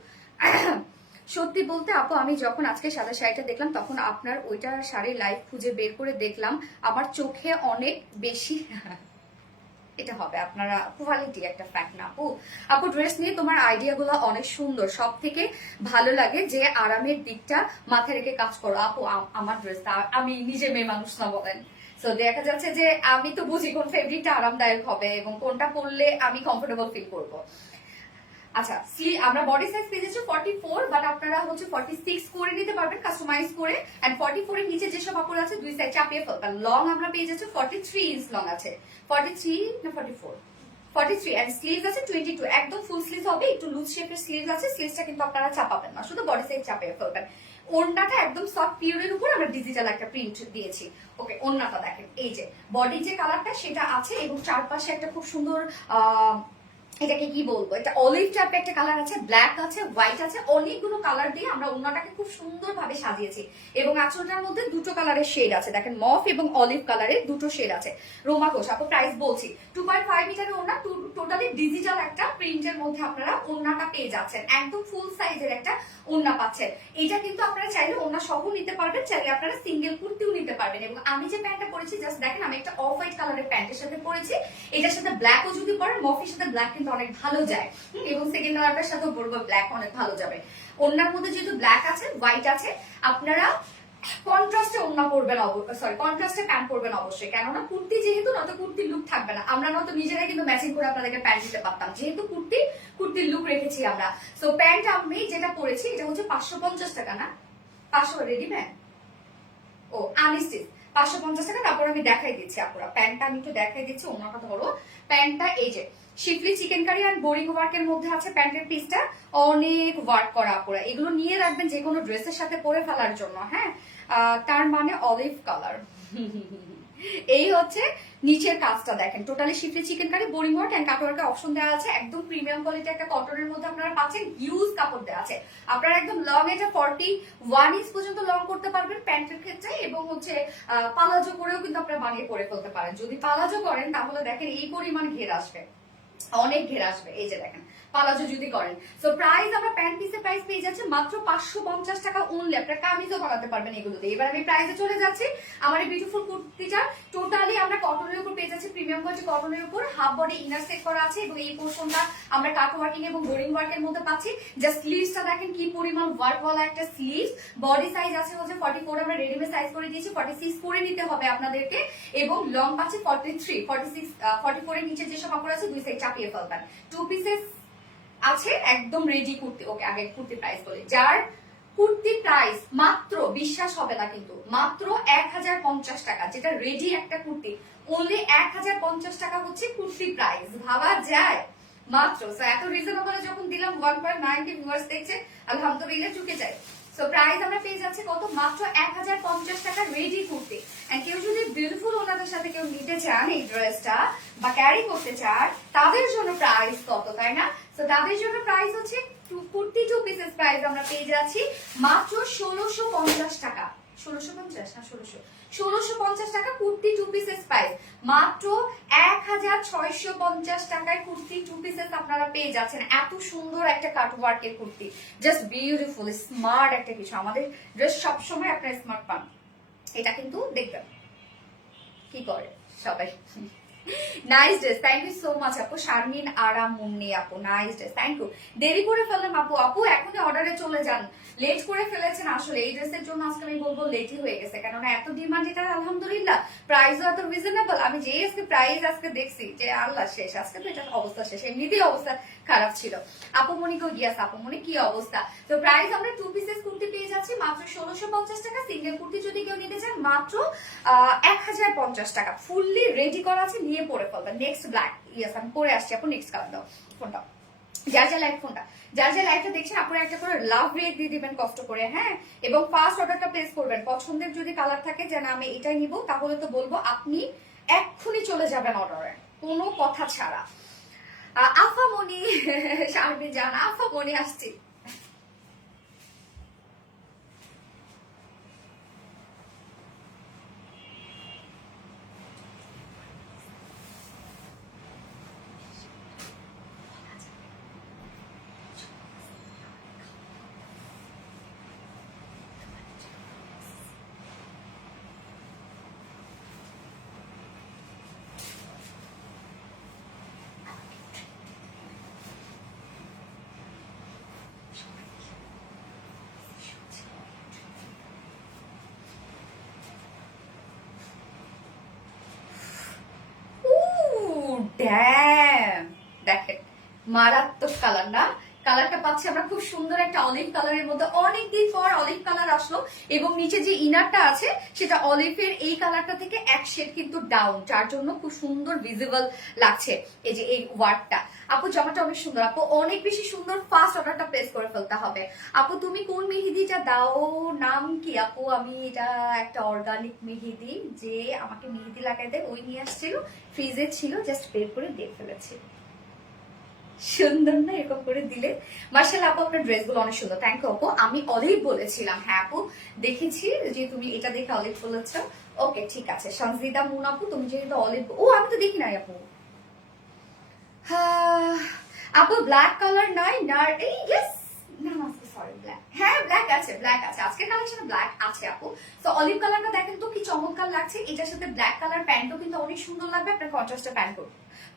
সত্যি বলতে আপু, আমি যখন আজকে সাদা শাড়িটা দেখলাম তখন আপনার ওইটা শাড়ির লাইভ খুঁজে বের করে দেখলাম, আমার চোখে অনেক বেশি এটা হবে। আপনারা কোয়ালিটি একটা ফ্যাক্ট না আপু। আপু ড্রেস নিয়ে তোমার আইডিয়া গুলো অনেক সুন্দর, সব থেকে ভালো লাগে যে আরামের দিকটা মাথায় রেখে কাজ করো। আপু আমার ড্রেসটা, আমি নিজে মেয়ে মানুষ না বলেন, তো দেখা যাচ্ছে যে আমি তো বুঝি কোন ফেব্রিকটা আরামদায়ক হবে এবং কোনটা পরলে আমি কমফোর্টেবল ফিল করবো। আচ্ছা, আমরা বডি সাইজ পেয়ে যাচ্ছি 44, বাট আপনারা হচ্ছে 46 করে নিতে পারবেন কাস্টমাইজ করে। এন্ড 44 এর নিচে যেসব কাপড় আছে দুই সাইড চাপিয়ে ফেলবেন। লং আমরা পেয়ে যাচ্ছি 43 ইঞ্চ লং আছে, 43 না 44, 43 এন্ড স্লিভস আছে 22, একদম ফুল স্লিভস হবে, একটু লুজ শেপের স্লিভস আছে। স্লিভসটা কিন্তু আপনারা চাপাবেন না, শুধু বডি সাইজ চাপিয়ে ফেলবেন। ওড়নাটা একদম সফট পিওরের উপর আমরা ডিজিটাল একটা প্রিন্ট দিয়েছি। ওকে, ওড়নাটা দেখেন, এই যে বডি যে কালারটা সেটা আছে এবং চারপাশে একটা খুব সুন্দর এটাকে কি বলবো, এটা অলিভ টাইপের একটা কালার আছে, ব্ল্যাক আছে, হোয়াইট আছে, অনেকগুলো কালার দিয়ে আমরা ওড়নাটাকে খুব সুন্দর ভাবে সাজিয়েছি। এবং আঁচলটার মধ্যে দুটো কালারের শেড আছে, দেখেন মফ এবং অলিভ কালারের দুটো শেড আছে। রোমা ঘোষ আপু প্রাইস বলছি, 2.5 মিটারের ওড়না, টোটালি ডিজিটাল একটা প্রিন্টের মধ্যে আপনারা ওড়নাটা পেয়ে যাচ্ছেন, একদম ফুল সাইজের একটা ওড়না পাচ্ছেন। এটা কিন্তু আপনারা চাইলে ওড়না সহ নিতে পারবেন, চাইলে আপনারা সিঙ্গেল কুর্তিও নিতে পারবেন। এবং আমি যে প্যান্টটা পরেছি জাস্ট দেখেন, আমি একটা অফ হোয়াইট কালারের প্যান্টের সাথে পরেছি, এটার সাথে ব্ল্যাকও যদি পরেন, মফের সাথে ব্ল্যাক কিন্তু অনেক ভালো যায়, এবং সেকেন্ড কালারটার সাথে বলবো ব্ল্যাক অনেক ভালো যাবে। ওড়নার মধ্যে যেহেতু ব্ল্যাক আছে, হোয়াইট আছে, আপনারা কন্ট্রাস্টে ওড়না পরবেন, সরি কন্ট্রাস্টে প্যান্ট পরবেন অবশ্যই, কেননা কুর্তি যেহেতু নয়তো কুর্তির লুক থাকবে না। আমরা নয়তো নিজেরাই কিন্তু ম্যাচিং করে আপনাদেরকে প্যান্ট দিতে পারতাম, যেহেতু কুর্তির লুক রেখেছি আমরা। সো প্যান্ট আমি যেটা পরেছি এটা হচ্ছে 550 টাকা, না 500 রেডিমেড, ও আনস্টিচ 550 টাকা। তারপর আমি দেখাই দিচ্ছি আপুরা, প্যান্টটা আমি একটু দেখাই দিচ্ছি। ওনাটা ধরো, প্যান্টটা এই যে শিফলি চিকেন কারি আর বোরিং ওয়ার্কের মধ্যে আছে। প্যান্টের পিসটা অনেক ওয়ার্ক করা আপুরা, এগুলো নিয়ে রাখবেন যে কোনো ড্রেসের সাথে পরে ফেলার জন্য। হ্যাঁ, তার মানে অলিভ কালার। এই হচ্ছে নিচের কাজটা দেখেন, totally schiffli chikankari, boring work and কাটওয়ার্কের অপশন দেওয়া আছে। একদম প্রিমিয়াম কোয়ালিটি একটা কটনের মধ্যে আপনারা পাচ্ছেন, হিউজ কাপড় দেওয়া আছে। আপনারা একদম লং, এটা 41 ইঞ্চ পর্যন্ত লং করতে পারবেন প্যান্টের ক্ষেত্রে, এবং হচ্ছে পালাজো করেও কিন্তু আপনারা বানিয়ে পরে ফেলতে পারেন। যদি পালাজো করেন তাহলে দেখেন এই পরিমাণ ঘের আসবে, অনেক ঘের আসবে। এই যে দেখেন পালাজো যদি করেন। সো প্রাইস, আমরা প্যান্ট পিসের প্রাইস পেয়ে যাচ্ছে মাত্র 550 টাকা অনলি। আপনারা কামিজও বানাতে পারবেন এগুলো দিয়ে। এবার আমি প্রাইসে চলে যাচ্ছি। আমার এই বিউটিফুল কুর্তিটা টোটালি আমরা কটনের উপর পেয়ে যাচ্ছি, প্রিমিয়াম কোয়ালিটি কটনের উপর, হাফ বডি ইনার সেট করা আছে, এবং এই পোর্শনটা আমরা কাট ওয়ার্কিং এবং বোরিং ওয়ার্কের মধ্যে পাচ্ছি। জাস্ট স্লিভসটা দেখেন কি পরিমাণ ওয়ার্ক ওয়ালা একটা স্লিভস। বডি সাইজ আছে হচ্ছে 44, আমরা রেডিমেড সাইজ করে দিয়েছি, 46 করে নিতে হবে আপনাদেরকে, এবং লং পাচ্ছি 43, 46, 44 এর নিচে যেসব কাপড় আছে দুই সাইড চাপিয়ে ফেলবেন। টু পিসেস আছে একদম রেডি কুর্তি। ওকে, আগে কুর্তি প্রাইস বলি। যার কুর্তি প্রাইস মাত্র, বিশ্বাস হবে না কিন্তু, মাত্র 1050 টাকা, যেটা রেডি একটা কুর্তি, অনলি 1050 টাকা হচ্ছে কুর্তি প্রাইস। ভাবা যায় মাত্র। সো এত রিজনেবল যখন দিলাম, 1.90 ভিউয়ার্স দেখছে, আলহামদুলিল্লাহ চুকে যায়। সো প্রাইস আমরা পেয়ে যাচ্ছে কত, মাত্র 1050 টাকা রেডি কুর্তি। এন্ড কেউ যদি বিউটিফুল ওনাদের সাথে কেউ নিতে চান এই ড্রেসটা বা ক্যারি করতে চান, তাদের জন্য প্রাইস কত, তাই না? তো তাদের জন্য প্রাইস হচ্ছে কুর্তি টু পিসেস প্রাইস আমরা পেয়ে যাচ্ছি মাত্র 1650 টাকা। 1650 না 1650 টাকা কুর্তি টু পিসেস প্রাইস। মাত্র 1650 টাকায় কুর্তি টু পিসেস আপনারা পেয়ে যাচ্ছেন। এত সুন্দর একটা কাট ওয়ার্কের কুর্তি, জাস্ট বিউটিফুল স্মার্ট একটা কিছু। আমাদের ড্রেস সবসময় আপনারা স্মার্ট পান, এটা কিন্তু দেখবেন কি করে সবাই। Nice dress, thank you so much আপু। শারমিন আরাম মুন্নি আপু, নাইস ড্রেস, থ্যাংক ইউ। দেরি করে ফেললাম আপু, আপু এখনই অর্ডারে চলে যান, লেট করে ফেলেছেন। আসলে এই ড্রেসের জন্য আজকে আমি বলবো লেটই হয়ে গেছে, কেননা এত ডিমান্ড, এটা আলহামদুলিল্লাহ প্রাইসও এত রিজনেবল। আমি যে আজকে প্রাইস আজকে দেখছি যে আল্লাহ শেষ, আজকে তো এটা অবস্থা শেষ, এমনিতেই অবস্থা খারাপ ছিল। আপু মনি কো গিয়াস, আপু মনি কি অবস্থা? তো প্রাইস আমরা টু পিসেস কুর্তি পেয়ে যাচ্ছি মাত্র 1650 টাকা। সিঙ্গেল কুর্তি যদি কেউ নিতে চান মাত্র 1050 টাকা। ফুললি রেডি করা আছে, নিয়ে পরে ফেলবেন। নেক্সট ব্ল্যাক, ইয়েস আমি পরে আসছি আপু। নেক্সট কালার দাও ফোনটা, যার যা লাইট ফোনটা, যার যা লাইটটা দেখছেন আপনারা একটা করে লাভ রেট দিয়ে দিবেন কষ্ট করে, হ্যাঁ। এবং ফার্স্ট অর্ডারটা প্লেস করবেন। পছন্দের যদি কালার থাকে যে না আমি এটাই নিব, তাহলে তো বলবো আপনি এক্ষুনি চলে যাবেন অর্ডারে, কোনো কথা ছাড়া। আফামনি, শারমিন জান, আফামনি আসছি। দেখেন মারাত্মক কালার না? কালারটা পাচ্ছি আমরা খুব সুন্দর একটা অলিভ কালারের মধ্যে। অনেকদিন পর অলিভ কালার আসলো, এবং নিচে যে ইনারটা আছে সেটা অলিভের এই কালারটা থেকে এক শেড কিন্তু ডাউন, যার জন্য খুব সুন্দর ভিজিবল লাগছে এই যে এই ওয়ার্কটা। আপু জামাটা অনেক সুন্দর, আপু অনেক বেশি সুন্দর। ফার্স্ট অর্ডারটা প্লেস করে ফেলতে হবে। আপু তুমি কোন মেহেদিটা দাও, নাম কি আপু? আমি এটা একটা অর্গানিক মেহেদি, যে আমাকে মেহেদি লাগাই দেয় ওই নিয়ে আসছিল, ফ্রিজে ছিল, জাস্ট বের করে দিয়ে ফেলেছি। সুন্দর না এরকম করে দিলে? মার্শাল্লাহ আপু আপনার ড্রেসগুলো অনেক সুন্দর, থ্যাংক ইউ আপু। আমি অলিভ বলেছিলাম, হ্যাঁ আপু দেখেছি যে তুমি এটা দেখে অলিভ বলেছ। ওকে ঠিক আছে। সঞ্জিদা মুন আপু তুমি যেহেতু অলিভ, ও আমি তো দেখি নাই আপু। আপু ব্ল্যাক কালার নাই না? এই ইয়েস, না সরি ব্ল্যাক, হ্যাঁ ব্ল্যাক আছে, ব্ল্যাক আছে, আজকের কালেকশনে ব্ল্যাক আছে আপু। তো অলিভ কালারটা দেখেন তো কি চমৎকার লাগছে। এটার সাথে ব্ল্যাক কালার প্যান্টও কিন্তু অনেক সুন্দর লাগবে। আপনার কন্ট্রাস্টে প্যান্ট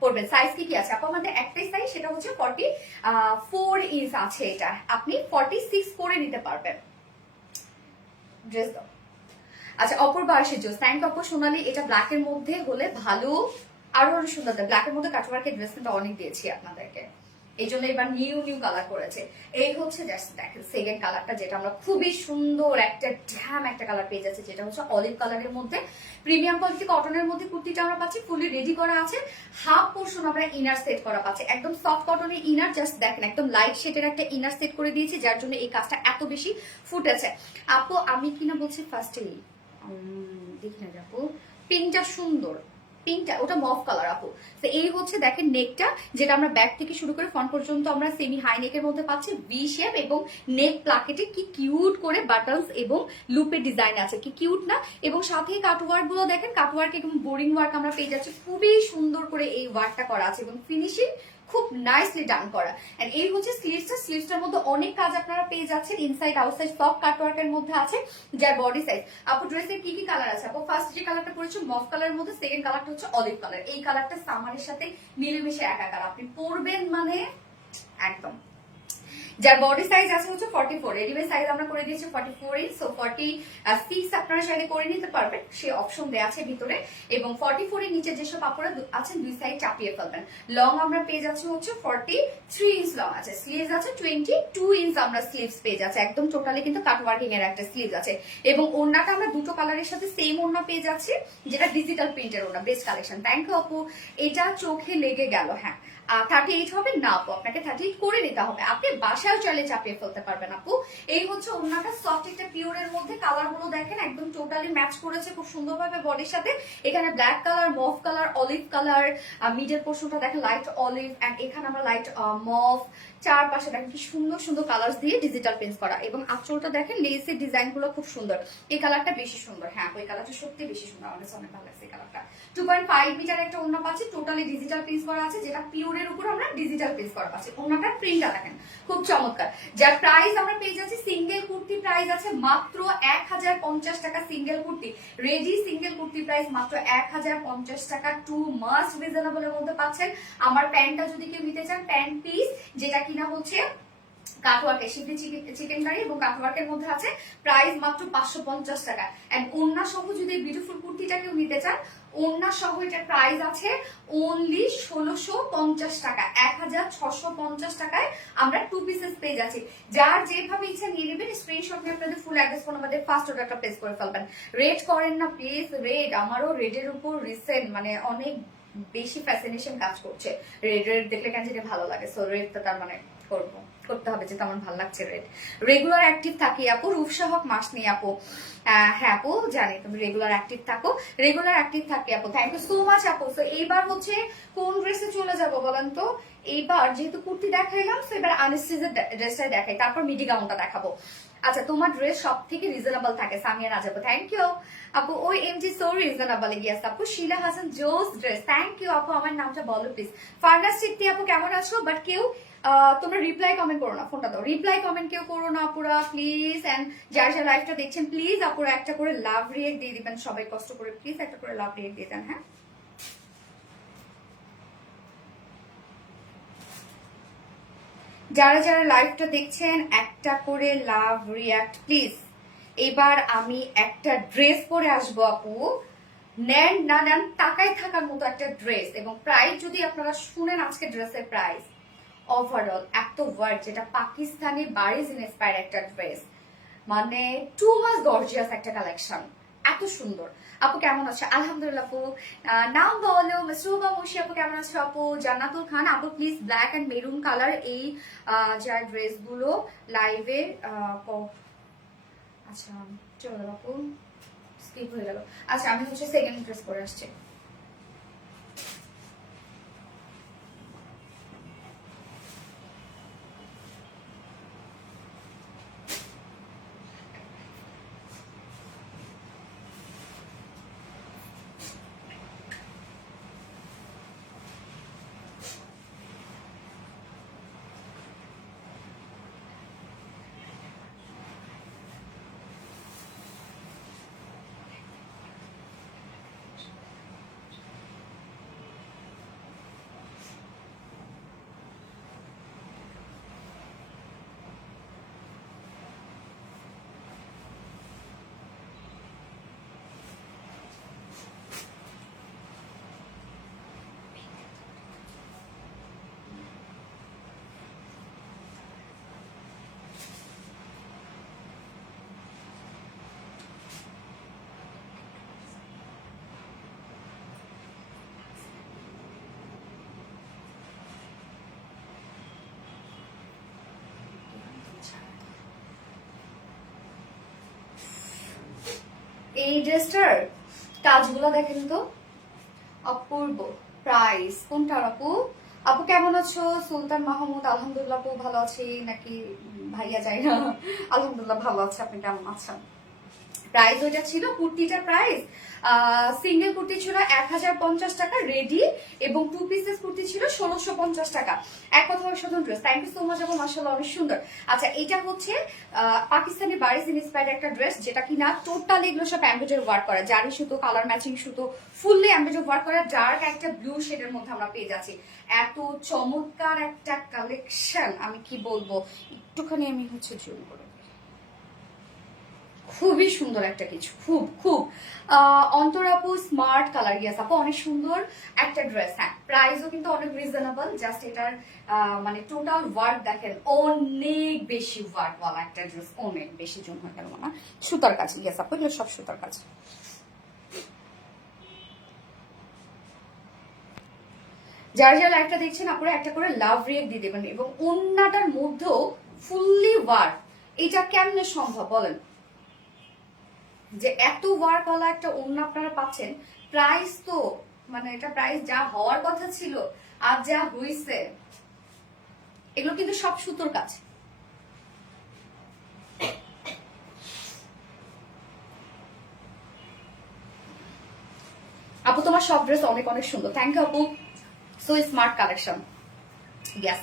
পরবেন। সাইজ কি আছে আপু? আমাদের একটাই সাইজ, সেটা হচ্ছে 44 ইঞ্চ আছে। এটা আপনি 46 করে নিতে পারবেন। ড্রেস দাও আচ্ছা, অপূর্বা আশিস, থ্যাংক অপু সোনালি। এটা ব্ল্যাক এর মধ্যে হলে ভালো, আরো অনেক সুন্দর। ব্ল্যাক এর মধ্যে কাটওয়ার্কের ড্রেস কিন্তু অনেক দিয়েছি আপনাদেরকে, এই জন্য এবার নিউ নিউ কালার করেছে। এই হচ্ছে জাস্ট দেখেন সেকেন্ড কালারটা, যেটা আমরা খুবই সুন্দর একটা ড্যাম একটা কালার পেয়ে যাচ্ছে, যেটা হচ্ছে অলিভ কালারের মধ্যে প্রিমিয়াম কোয়ালিটি কটনের মধ্যে কুর্তিটা আমরা পাচ্ছি। ফুলি রেডি করা আছে, হাফ পোর্শন আমরা ইনার সেট করা পাচ্ছি, একদম সফট কটনের ইনার। জাস্ট দেখেন একদম লাইট শেডের একটা ইনার সেট করে দিয়েছি, যার জন্য এই কাজটা এত বেশি ফুটেছে। আপু আমি কিনা বলছি ফার্স্টেই দেখি না আপু, পিঙ্কটা সুন্দর, পিঙ্কটা ওটা মফ কালার আপু। তো এই হচ্ছে দেখেন নেকটা, যেটা আমরা ব্যাক থেকে শুরু করে ফ্রন্ট পর্যন্ত আমরা সেমি হাই নেকের মধ্যে পাচ্ছি, ভি শেপ এবং নেক প্লাকেটে কি কিউট করে বাটনস এবং লুপের ডিজাইন আছে, কি কিউট না। এবং সাথে কাটওয়ার্ক গুলো দেখেন, কাটওয়ার্ক এবং বোরিং ওয়ার্ক আমরা পেয়ে যাচ্ছি, খুবই সুন্দর করে এই ওয়ার্কটা করা আছে এবং ফিনিশিং খুব নাইসলি ডান করা। এন্ড এই হচ্ছে স্লিভসটা, স্লিভসটার মধ্যে অনেক কাজ আপনারা পেয়ে যাচ্ছেন, ইনসাইড আউটসাইড সব কাটওয়ার্কের মধ্যে আছে, যার বডি সাইজ। আপু ড্রেসের কি কি কালার আছে? আপু ফার্স্ট যে কালারটা পরেছো মফ কালারের মধ্যে, সেকেন্ড কালারটা হচ্ছে অলিভ কালার। এই কালারটা সামারের সাথে মিলেমিশে একাকার, আপনি পরবেন মানে একদম। যার বডি সাইজ আছে হচ্ছে 44, রেডিমেড সাইজ আমরা করে দিয়েছি 44 ইঞ্চ, সো 46 আপনারা চাইলে করে নিতে পারবেন, সে অপশন দেওয়া আছে ভিতরে। এবং 44 এর নিচে যেসব কাপড় আছেন দুই সাইড চাপিয়ে ফেলবেন। লং আমরা পেয়ে যাচ্ছি হচ্ছে 43 ইঞ্চ লং আছে, স্লিভস আছে 22 ইঞ্চ আমরা স্লিভস পেয়ে যাচ্ছি, একদম টোটালি কিন্তু কাট ওয়ার্কিং এর একটা স্লিভস আছে। এবং ওড়নাটা আমরা দুটো কালারের সাথে সেম ওড়না পেয়ে যাচ্ছি, যেটা ডিজিটাল প্রিন্টের ওড়না, বেস্ট কালেকশন। থ্যাংক ইউ আপু। এটা চোখে লেগে গেল, হ্যাঁ 38 হবে না আপু, আপনাকে 38 করে নিতে হবে, আপনি বাসায় চাইলে চাপিয়ে ফেলতে পারবেন আপু। এই হচ্ছে ওড়নাটা, সফট একটা পিওরের মধ্যে, কালার গুলো দেখেন একদম টোটালি ম্যাচ করেছে খুব সুন্দরভাবে বডির সাথে। এখানে black colour, মফ colour, olive colour, middle পোর্শনটা দেখেন লাইট অলিভ, এন্ড এখানে আমরা লাইট মফ, চারপাশে দেখেন কি সুন্দর সুন্দর কালার দিয়ে ডিজিটাল প্রিন্ট করা। এবং আঁচলটা দেখেন লেসের ডিজাইন গুলো খুব সুন্দর, এই কালারটা বেশি সুন্দর। হ্যাঁ ওই কালারটা সত্যি বেশি সুন্দর, আমার অনেক ভালো লাগছে এই কালারটা। 2.5 মিটার একটা ওড়না পাচ্ছি, টোটালি ডিজিটাল প্রিন্ট করা আছে, যেটা পিওরের উপর আমরা ডিজিটাল প্রিন্ট করা পাচ্ছি। ওড়নাটার প্রিন্টটা দেখেন খুব চমৎকার। যার প্রাইস আমরা পেয়ে যাচ্ছি, সিঙ্গেল কুর্তি প্রাইস আছে মাত্র 1050 টাকা। Single kurti, ready single kurti price মাত্র 1050 টাকা, টু মাস্ট রিজনেবল এর মধ্যে পাচ্ছেন। আমার প্যান্টটা যদি কেউ নিতে চান, প্যান্ট পিস যেটা কিনা হচ্ছে কাটওয়ার্কের, সিদ্ধি চিকেন কারি এবং কাটওয়ার্কের মধ্যে আছে, প্রাইস মাত্র 550 টাকা। এন্ড ওড়না সহ যদি বিউটিফুল কুর্তিটা কেউ নিতে চান, ওড়না সহ এটার প্রাইস আছে অনলি 1650 টাকা। 1650 টাকায় আমরা টু পিসেস পেয়ে যাচ্ছি। যার যেভাবে ইচ্ছা নিয়ে নেবেন, স্ক্রিনশট নিয়ে আপনাদের ফুল অ্যাড্রেস ফোন আমাদের ফার্স্ট অর্ডারটা প্লেস করে ফেলবেন। রেড করেন না প্লিজ, রেড আমারও রেডের উপর রিসেন্ট মানে অনেক বেশি ফ্যাসিনেশন কাজ করছে। রেড রেড দেখলে কেন যেটা ভালো লাগে, সো রেডটা তার মানে করতে হবে, যেটা আমার ভালো লাগছে। রেড রেগুলার অ্যাক্টিভ থাকি আপু, রূপসা হক মাস নেই আপু। হ্যাঁ আপু জানি তুমি রেগুলার অ্যাক্টিভ থাকো, রেগুলার অ্যাক্টিভ থাকি আপু, থ্যাংক ইউ সো মাচ আপু। তো এইবার হচ্ছে কোন ড্রেসে চলে যাবো বলেন তো? এইবার যেহেতু কুর্তি দেখাইলাম, তো এবার আনস্টিচের ড্রেসটাই দেখাই, তারপর মিডি গাউনটা দেখাবো। আচ্ছা তোমার ড্রেস সব থেকে রিজনেবল থাকে, সামিয়া রাজাবো, থ্যাংক ইউ আপু। ওই এমজি সো রিজনেবল, ইয়েস আপু। শিলা হাসান জোস ড্রেস, থ্যাংক ইউ আপু। আমার নামটা বলো প্লিজ। ফারনাস সিদ্ধি আপু কেমন আছো? বাট কেউ তোমরা রিপ্লাই কমেন্ট করো না, ফোনটা দাও, রিপ্লাই কমেন্ট কেউ করো না আপুরা প্লিজ। এন্ড যারা যারা লাইভটা দেখছেন প্লিজ আপুরা একটা করে লাভ রিয়েক্ট দিয়ে দিবেন, সবাই কষ্ট করে প্লিজ একটা করে লাভ রিয়েক্ট দিয়ে দেন। হ্যাঁ যারা যারা লাইভটা দেখছেন একটা করে লাভ রিয়াক্ট প্লিজ। এবার আমি একটা ড্রেস পরে আসবো আপু, নেন না নেন টাকায় থাকার মতো একটা ড্রেস। এবং প্রাইস যদি আপনারা শুনেন, আজকে ড্রেসের প্রাইস ওভারঅল এত ওয়ার্ড, যেটা পাকিস্তানি বারিজ ইন্সপায়ার একটা ড্রেস, মানে টু মাস গর্জিয়াস একটা কালেকশন, এত সুন্দর। আপু কেমন আছে? আলহামদুলিল্লাহ আপু। নাম বলো মিসরুবা মুশি আপু কেমন আছো আপু? জান্নাতুল খান আপু please black and maroon colour এই যা ড্রেস গুলো লাইভে আচ্ছা চলো আপু, স্কিপ হয়ে গেল। আচ্ছা আমি হচ্ছে সেকেন্ড ড্রেস পরে আসছি। এই ড্রেসটার কাজগুলো দেখেন তো অপূর্ব। প্রাইস কোনটা আপু? আপু কেমন আছো? সুলতান মাহমুদ, আলহামদুলিল্লাহ আপু ভালো আছি, নাকি ভাইয়া যাই না? আলহামদুলিল্লাহ ভালো আছে, আপনি কেমন আছেন? প্রাইস ওইটা ছিল কুর্তিটার প্রাইস, সিঙ্গেল কুর্তি ছিল 1050 টাকা রেডি, এবং 2 পিসেস কুর্তি ছিল 1650 টাকা। এক কথা অসাধারণ dress. Thank you so much আপু, মাশাআল্লাহ অনেক সুন্দর। আচ্ছা, এটা হচ্ছে পাকিস্তানি বারিস ইন্সপায়ার্ড একটা ড্রেস, যেটা কিনা টোটালি এগুলো সব এমব্রয়ডারি ওয়ার্ক করা, জারি সুতো, কালার ম্যাচিং সুতো, ফুললি এমব্রয়ডারি ওয়ার্ক করা, ডার্ক একটা ব্লু শেডের মধ্যে আমরা পেয়ে যাচ্ছি। এত চমৎকার একটা কালেকশন, আমি কি বলবো, একটুখানি আমি হচ্ছে জুম করে, খুবই সুন্দর একটা কিছু, খুব খুব অন্তর আপু স্মার্ট কালার, ইয়াস আপু অনেক সুন্দর একটা ড্রেস। হ্যাঁ, প্রাইসও কিন্তু অনেক রিজনেবল। জাস্ট এটার মানে টোটাল ওয়ার্ক দেখেন, অনেক বেশি ওয়ার্ক ওয়ালা একটা ড্রেস, অনেক বেশি। জুম হয়ে গেল না, সুতার কাজ, ইয়াস আপু এগুলো সব সুতার কাজ। যারা যারা লাইভটা দেখছেন আপনারা একটা করে লাভ রিয়েক্ট দিয়ে দেবেন, এবং অন্যটার মধ্যেও ফুললি ওয়ার্ক। এটা কেমনে সম্ভব বলেন, যে এত ওয়ার্কওয়ালা একটা ওড়না আপনারা পাচ্ছেন? প্রাইস তো মানে এটা প্রাইস যা হওয়ার কথা ছিল আর যা হইছে, এগুলো কিন্তু সব সুতোর কাজ। আপু তোমার সব ড্রেস অনেক অনেক সুন্দর, থ্যাংক ইউ আপু, সো স্মার্ট কালেকশন। ইয়েস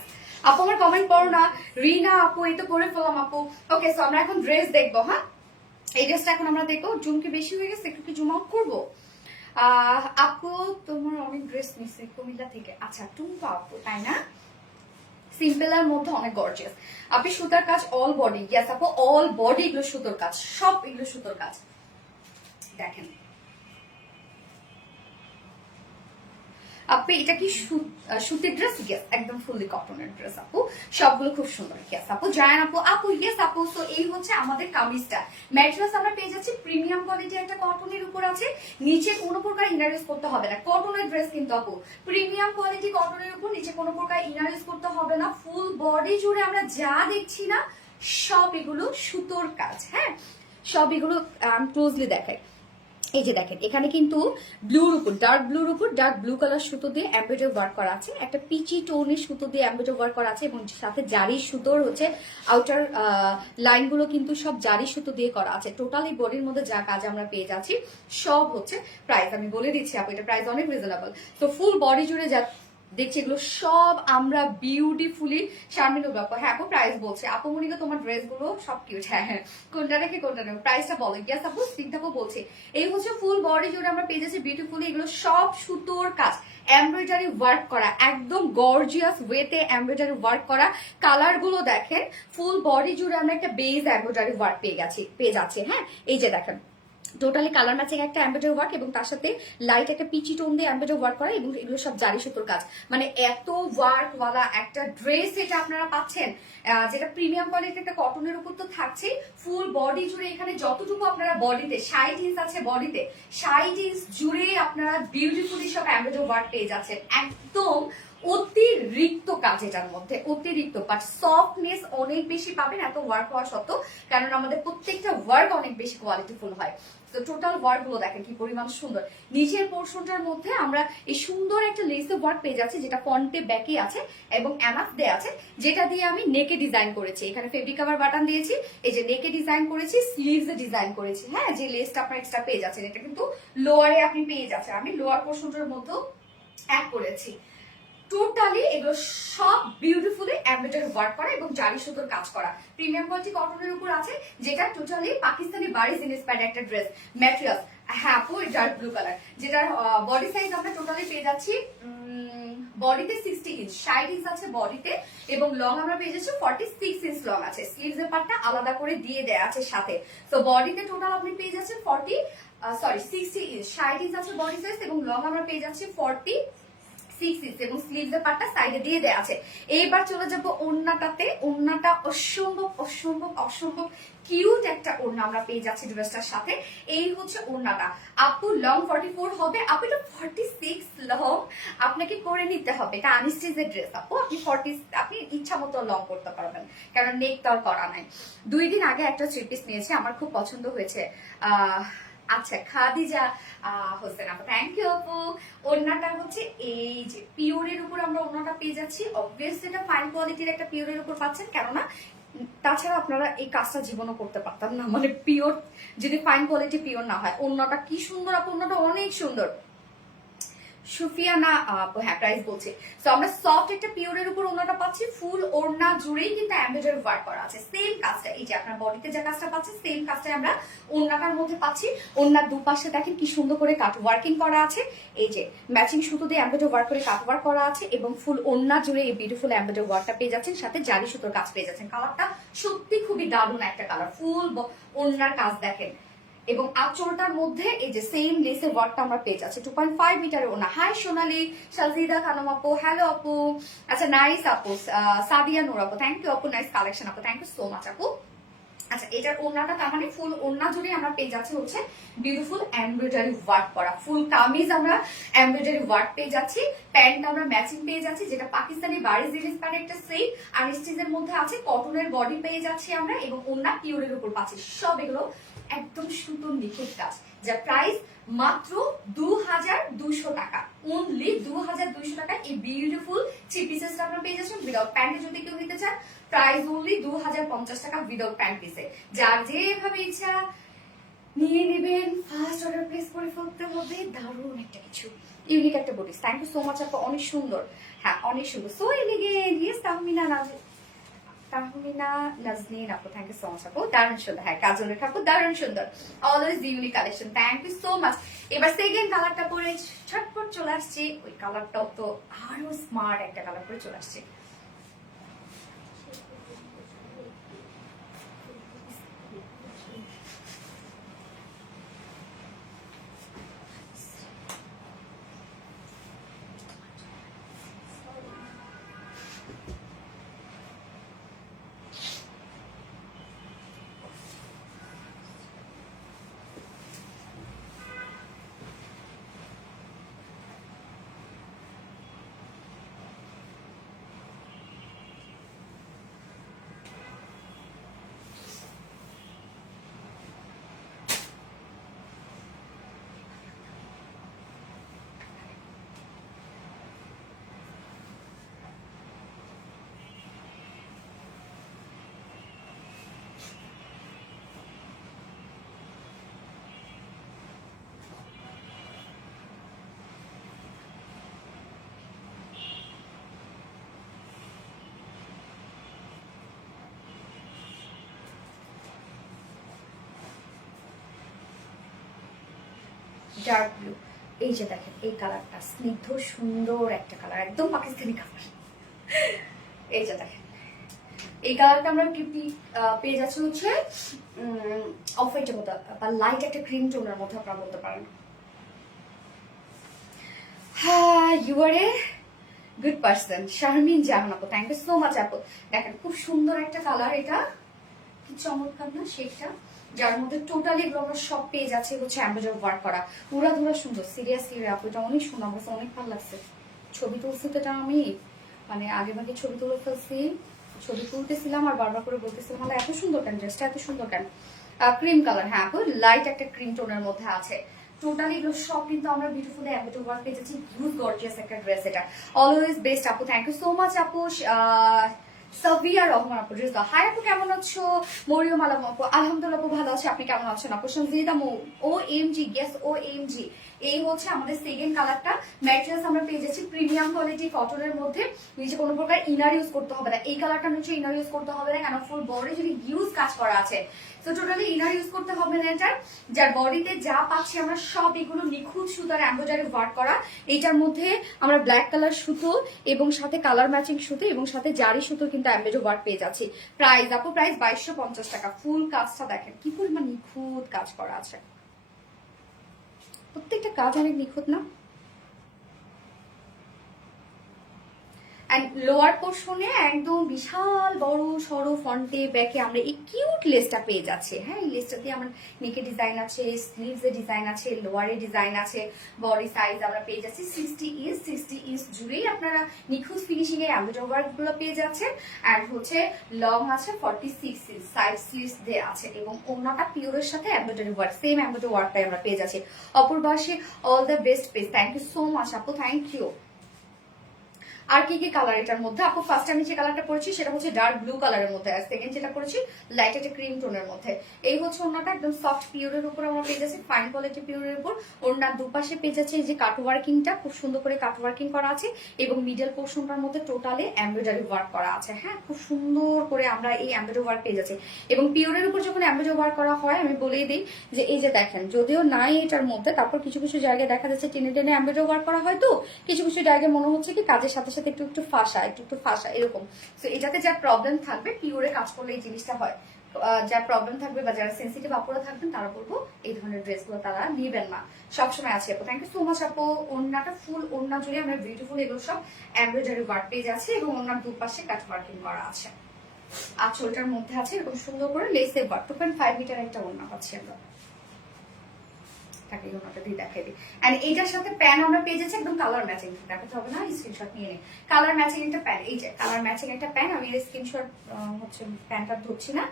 আপু, আমার কমেন্ট পড়ো না। রিনা আপু এই তো করে ফেলাম আপু। ওকে, সো আমরা এখন ড্রেস দেখবো। হ্যাঁ, এই ড্রেসটা এখন আমরা দেখবো। জুম কি বেশি হয়ে গেছে, একটু কি জুম আউট করবো? আপু তোমার অনেক ড্রেস নিচ্ছে কুমিল্লা থেকে। আচ্ছা, টুম্পা আপু তাই না? সিম্পল এর মধ্যে অনেক গর্জিয়াস। আপনি সুতার কাজ অল বডি, ইয়েস আপু অল বডি এগুলো সুতোর কাজ, সব এগুলো সুতোর কাজ। দেখেন আপু, এটা কি সুতির ড্রেস? ইয়েস, একদম ফুললি কটনের ড্রেস আপু, সবগুলো খুব সুন্দর। ইয়েস আপু, জায়ান আপু, আপু ইয়েস আপু। তো এই হচ্ছে আমাদের কামিজটা। ম্যাটেরিয়ালস আমরা পেয়ে যাচ্ছি প্রিমিয়াম কোয়ালিটি, একটা কটনের উপর আছে, নিচে কোনো প্রকার ইনার ইউজ করতে হবে না। কটনের ড্রেস কিন্তু আপু, প্রিমিয়াম কোয়ালিটি কটনের উপর, নিচে কোনো প্রকার ইনার ইউজ করতে হবে না। ফুল বডি জুড়ে আমরা যা দেখছি না, সব এগুলো সুতোর কাজ। হ্যাঁ, সব এগুলো ক্লোজলি দেখাই। এই যে দেখেন, এখানে কিন্তু ব্লুর উপর, ডার্ক ব্লুর উপর ডার্ক ব্লু কালার সুতো দিয়ে এমব্রয়ডারি ওয়ার্ক করা আছে, একটা পিচি টোনের সুতো দিয়ে এমব্রয়ডারি ওয়ার্ক করা আছে, এবং সাথে জারি সুতোর হচ্ছে আউটার লাইনগুলো কিন্তু সব জারি সুতো দিয়ে করা আছে। টোটালি বডির মধ্যে যা কাজ আমরা পেয়ে যাচ্ছি সব হচ্ছে। প্রাইস আমি বলে দিচ্ছি আপু, এটা প্রাইস অনেক রিজনেবল। তো ফুল বডি জুড়ে যা দেখছি এগুলো সব আমরা বিউটিফুলি শারমিন আপু। হ্যাঁ আপু, প্রাইস বলছে আপু মনিকা, তোমার ড্রেস গুলো সব কিউট। হ্যাঁ হ্যাঁ, কোনটা রেখে কোনটা নেব, প্রাইসটা বলো। ইয়াস আপু, স্নিগ্ধাপু বলছে এই হচ্ছে ফুল বডি জুড়ে আমরা পেয়ে যাচ্ছি বিউটিফুলি, এগুলো সব সুতোর কাজ, এমব্রয়ডারি ওয়ার্ক করা, একদম গর্জিয়াস ওয়েতে এমব্রয়ডারি ওয়ার্ক করা। কালার গুলো দেখেন, ফুল বডি জুড়ে আমরা একটা বেজ এমব্রয়ডারি ওয়ার্ক পেয়ে যাচ্ছি। হ্যাঁ, এই যে দেখেন টোটালি কালার ম্যাচিং একটা এমব্রয়ডারি ওয়ার্ক, এবং তার সাথে লাইট একটা পিচি টোন দিয়ে এমব্রয়ডারি ওয়ার্ক করা, এবং এগুলো সব জারি সুতোর কাজ। মানে এত ওয়ার্ক ওয়ালা একটা ড্রেস এটা আপনারা পাচ্ছেন, যেটা প্রিমিয়াম কোয়ালিটির একটা কটনের উপর তো থাকছে। ফুল বডি জুড়ে এখানে যতটুকু আপনারা বডিতে 60 ইঞ্চ আছে, বডিতে 60 ইঞ্চ জুড়ে আপনারা বিউটিফুলি সব এমব্রয়ডারি ওয়ার্ক পেয়ে যাচ্ছেন। একদম অতিরিক্ত কাজ এটার মধ্যে, অতিরিক্ত, বাট সফটনেস অনেক বেশি পাবেন এত ওয়ার্ক হওয়া সত্ত্বেও, কারণ আমাদের প্রত্যেকটা ওয়ার্ক অনেক বেশি কোয়ালিটিফুল হয়। তো টোটাল ওয়ার্ক গুলো দেখেন কি পরিমাণ সুন্দর। নিচের পোর্শনটার মধ্যে আমরা এই সুন্দর একটা লেসের ওয়ার্ক পেয়ে যাচ্ছি, যেটা ফ্রন্টে ব্যাকে আছে এবং এনাফ দেয়া আছে, যেটা দিয়ে আমি নেকে ডিজাইন করেছি। এখানে ফেব্রিক কভার বাটন দিয়েছি, এই যে নেকে ডিজাইন করেছি, স্লিভসে ডিজাইন করেছি। হ্যাঁ, যে লেসটা আপনার এক্সট্রা পেয়ে যাচ্ছেন, এটা কিন্তু লোয়ারে আপনি পেয়ে যাচ্ছেন, আমি লোয়ার পোর্শনটার মধ্যেও অ্যাড করেছি। টোটালি এগুলো সব বিউটিফুলি এমব্রয়ডারি ওয়ার্ক করা এবং জারি সুতোর কাজ করা, প্রিমিয়াম কোয়ালিটি কটনের উপর আছে, যেটা টোটালি পাকিস্তানি বারিজ ইন্সপায়ার্ড একটা ড্রেস। ম্যাটেরিয়াল হ্যাঁ আপু, ডার্ক ব্লু কালার, যেটার বডি সাইজ আমরা টোটালি পেয়ে যাচ্ছি বডিতে 60 ইঞ্চ, 60 ইঞ্চ আছে বডিতে, এবং লং আমরা পেয়ে যাচ্ছি 46 ইঞ্চ লং আছে। স্লিভস এর পার্টটা আলাদা করে দিয়ে দেয়া আছে সাথে। তো বডিতে টোটাল আপনি পেয়ে যাচ্ছেন 60 ইঞ্চ, 60 ইঞ্চ আছে বডি সাইজ, এবং লং আমরা পেয়ে যাচ্ছি 46 ইঞ্চ, এবং স্লিভস এর পার্টটা সাইডে দিয়ে দেয়া আছে। এইবার চলে যাব ওড়নাটাতে। ওড়নাটা অসম্ভব অসম্ভব অসম্ভব কিউট একটা ওড়না আমরা পেয়ে যাচ্ছি ড্রেসটার সাথে। এই হচ্ছে ওড়নাটা আপু, লং 44 হবে আপু, এটা 46 লং আপনাকে করে নিতে হবে। এটা আনস্টিচের ড্রেস আপু, আপনি ইচ্ছা মতো লং করতে পারবেন, কারণ নেক তো আর করা নাই। 2 দিন আগে একটা থ্রি পিস নিয়েছি, আমার খুব পছন্দ হয়েছে। আচ্ছা খাদিজা হোসেন আপু, থ্যাংক ইউ আপু। ওড়নাটা হচ্ছে এই যে পিওরের উপর আমরা ওড়নাটা পেয়ে যাচ্ছি। অবভিয়াসলি এটা ফাইন কোয়ালিটির একটা পিওরের উপর পাচ্ছেন, কেননা তাছাড়া আপনারা এই কাজটা জীবনও করতে পারতাম না, মানে পিওর যদি ফাইন কোয়ালিটি পিওর না হয়। ওড়নাটা কি সুন্দর আপু, ওড়নাটা অনেক সুন্দর। সুফিয়ানা হ্যাঁ প্রাইস বলছি। তো আমরা সফট একটা পিওরের উপর ওড়নাটা পাচ্ছি, ফুল ওড়না জুড়েই কিন্তু এমব্রয়ডারি ওয়ার্ক করা আছে। সেম কাজটা এই যে আপনার বডিতে যে কাজটা পাচ্ছি সেম কাজটাই আমরা ওড়নাটার মধ্যে পাচ্ছি। ওড়নার দুপাশে দেখেন কি সুন্দর করে কাট ওয়ার্কিং করা আছে, এই যে ম্যাচিং সুতো দিয়ে এমব্রয়ডারি ওয়ার্ক করে কাট ওয়ার্ক করা আছে এবং ফুল ওড়না জুড়ে এই বিউটিফুল এমব্রয়ডারি ওয়ার্কটা পেয়ে যাচ্ছেন, সাথে জারি সুতোর কাজ পেয়ে যাচ্ছেন। কালারটা সত্যি খুবই দারুণ একটা কালার, ফুল ওড়নার কাজ দেখেন। এবং আঁচলটার মধ্যে এই যে সেম লেসের ওয়ার্কটা আমরা পেয়ে যাচ্ছি। 2.5 মিটারের ওনা। হাই সোনালি, শালজিদা খানম আপু, হ্যালো আপু। আচ্ছা নাইস আপু, সাদিয়া নূর আপু, থ্যাংক ইউ আপু, নাইস কালেকশন আপু, থ্যাংক ইউ সো মাচ আপু। আচ্ছা এটার ওড়নাটা তার মানে ফুল ওড়না জুড়ে আমরা পেয়ে যাচ্ছি হচ্ছে বিউটিফুল এমব্রয়ডারি ওয়ার্ক করা। ফুল কামিজ আমরা এমব্রয়ডারি ওয়ার্ক পেয়ে যাচ্ছি, প্যান্ট আমরা ম্যাচিং পেয়ে যাচ্ছি, যেটা পাকিস্তানি বাড়ি জিনিস প্যান্ট একটা সেম আর স্টিচের মধ্যে আছে, কটনের বডি পেয়ে যাচ্ছি আমরা এবং ওড়না পিওরের উপর পাচ্ছি। সব এগুলো একদম সুন্দর নিখুঁত কাজ, যার প্রাইস মাত্র 2200 টাকা, অনলি 2200 টাকা। এই বিউটিফুল থ্রি পিসেসটা আপনারা পেয়ে যাচ্ছেন উইদাউট প্যান্টে। যদি কেউ নিতে চান প্রাইস অনলি 2050 টাকা উইদাউট প্যান্ট পিসে। যার যেভাবে ইচ্ছা নিয়ে নেবেন, ফার্স্ট অর্ডার প্লেস করে ফেলতে হবে। দারুণ একটা কিছু, ইউনিক একটা bodice. Thank you so much আপু, অনেক সুন্দর। হ্যাঁ অনেক সুন্দর, so elegant. Yes Tahmina Nazneen আপু, থ্যাংক ইউ সো মাচ আপু, দারুণ সুন্দর। হ্যাঁ কাজল রেখা আপু, দারুণ সুন্দর। Always unique collection, thank you so much. এবার সেকেন্ড কালারটা পরে ছটপট চলে আসছে, ওই কালারটাও তো আরো স্মার্ট একটা কালার পরে চলে আসছে। ডার্ক ব্লু, এই যে দেখেন এই কালারটা স্নিগ্ধ সুন্দর একটা কালার, একদম পাকিস্তানি কালার। এই যে দেখেন এই কালারটা আমরা কি পেয়ে যাচ্ছি হচ্ছে অফ হোয়াইটের মতো বা লাইট একটা ক্রিম টোনের মধ্যে আপনারা বলতে পারেন। হ্যাঁ you are a good person. Sharmin Jahan আপু, থ্যাংক ইউ সো মাচ আপু। দেখেন খুব সুন্দর একটা কালার, এটা কি চমৎকার না শেখটা, যার মধ্যে টোটালি এগুলো আমরা সব পেয়ে যাচ্ছে হচ্ছে এমব্রয়ডারি ওয়ার্ক করা, পুরা ধরা সুন্দর। সিরিয়াসলি আপু এটা অনেক সুন্দর, আমার কাছে অনেক ভালো লাগছে। ছবি তুলছি তো এটা আমি মানে আগে ভাগে ছবি তুলে ফেলছি, ছবি তুলতেছিলাম আর বারবার করে বলতেছিলাম এত সুন্দর কেন, ড্রেসটা এত সুন্দর কেন। ক্রিম কালার, হ্যাঁ আপু লাইট একটা ক্রিম টোনের মধ্যে আছে। টোটালি এগুলো সব কিন্তু আমরা বিউটিফুল এমব্রয়ডারি ওয়ার্ক পেয়ে যাচ্ছি। হিউজ গর্জিয়াস একটা ড্রেস, এটা অলওয়েজ বেস্ট আপু, থ্যাংক ইউ সো মাচ আপু। সাবিয়া রহমান আপু, হাই আপু কেমন আছো? মরিয়ম আলম আপু, আলহামদুলিল্লাহ আপু ভালো আছে, আপনি কেমন আছেন আপু? সঞ্জিদা ও এম জি, গেস ও এম জি। এই হচ্ছে আমাদের সেকেন্ড কালারটা। ম্যাটেরিয়ালস আমরা পেয়ে যাচ্ছি প্রিমিয়াম কোয়ালিটি কটনের মধ্যে, নিচে কোনো প্রকার ইনার ইউজ করতে হবে না। এই কালারটা নিচে ইনার ইউজ করতে হবে না, কেন ফুল বডি যদি ইউজ কাজ করা আছে, তো টোটালি ইনার ইউজ করতে হবে না এটা। যার বডিতে যা পাচ্ছি আমরা সব এগুলো নিখুঁত সুতার এমব্রয়ডারি ওয়ার্ক করা। এইটার মধ্যে আমরা ব্ল্যাক কালার সুতো এবং সাথে কালার ম্যাচিং সুতো এবং সাথে জারি সুতো কিন্তু এমব্রয়ডারি ওয়ার্ক পেয়ে যাচ্ছি। প্রাইস আপু প্রাইস 2250 টাকা। ফুল কাজটা দেখেন কি পরিমাণ নিখুঁত কাজ করা আছে, প্রত্যেকটা কাজ অনেক নিখুঁত না। অ্যান্ড লোয়ার পোর্শনে একদম বিশাল বড় সড়ো ফন্টে ব্যাকে আমরা এই কিউট লেসটা পেয়ে যাচ্ছি। হ্যাঁ, এই লেসটাতে আমার নেকে ডিজাইন আছে, স্লিভস এর ডিজাইন আছে, লোয়ারে ডিজাইন আছে, বডি সাইজ আমরা পেয়ে যাচ্ছি 60 ইঞ্চ জুড়েই আপনারা নিখুঁত ফিনিশিং এর এমব্রয়ডারি ওয়ার্ক গুলো পেয়ে যাচ্ছেন। অ্যান্ড হচ্ছে লং আছে 46 ইঞ্চ, সাইড স্লিভস দেয়া আছে এবং ওড়নাটা পিওরের সাথে এমব্রয়ডারি ওয়ার্ক, সেম এমব্রয়ডারি ওয়ার্কটাই আমরা পেয়ে যাচ্ছি। অপূর্বাসী all the best page, thank you so much আপু, থ্যাংক ইউ। আর কি কি কালার এটার মধ্যে আপু? ফার্স্ট আমি যে কালারটা পরেছি সেটা হচ্ছে ডার্ক ব্লু কালারের মধ্যে, আর সেকেন্ড যেটা পরেছি লাইট একটা ক্রিম টোনের মধ্যে। এই হচ্ছে ওড়নাটা একদম সফট পিওরের উপর আমরা পেয়ে যাচ্ছি, ফাইন কোয়ালিটি পিওরের উপর। ওড়নার দুপাশে পেয়ে যাচ্ছে এই যে কাট ওয়ার্কিংটা, খুব সুন্দর করে কাট ওয়ার্কিং করা আছে এবং মিডল পোর্শনটার মধ্যে টোটালি এমব্রয়ডারি ওয়ার্ক করা আছে। হ্যাঁ, খুব সুন্দর করে আমরা এই এমব্রয়ডারি ওয়ার্ক পেয়ে যাচ্ছি। এবং পিওরের উপর যখন এমব্রয়ডারি ওয়ার্ক করা হয়, আমি বলেই দিই যে এই যে দেখেন, যদিও নাই এটার মধ্যে, তারপর কিছু কিছু জায়গায় দেখা যাচ্ছে টেনে টেনে এমব্রয়ডারি ওয়ার্ক করা হয়, তো কিছু কিছু জায়গায় মনে হচ্ছে কি কাজের সাথে সাথে একটু একটু ফাঁসা, একটু ফাঁসা এরকম। তো এটাতে যা প্রবলেম থাকবে, পিওরে কাজ করলে এই জিনিসটা হয়, যা প্রবলেম থাকবে বা যারা সেন্সিটিভ আপুরা থাকবেন তারা বলবো এই ধরনের ড্রেসগুলো তারা নিবেন না, সবসময় আছে আপু। থ্যাংক ইউ সো মাচ আপু। ওড়নাটা ফুল ওড়না জুড়ে আমরা বিউটিফুল এগুলো সব এমব্রয়ডারি ওয়ার্ক পেয়ে যাচ্ছে এবং ওড়নার দুপাশে কাট ওয়ার্কিং করা আছে। আঁচলটার মধ্যে আছে এরকম সুন্দর করে লেসে ওয়ার্ক, 2.5 মিটার একটা ওড়না পাচ্ছি আমরা। এইটার সাথে প্যান্ট আমরা পেয়ে যাচ্ছি একদম কালার ম্যাচিং, দেখাতে হবে না, স্ক্রিনশট নিয়ে নিন। কালার ম্যাচিং একটা প্যান্ট, এই যে কালার ম্যাচিং একটা প্যান্ট, আমি এর স্ক্রিনশট হচ্ছে প্যান্টটা ধরছি না।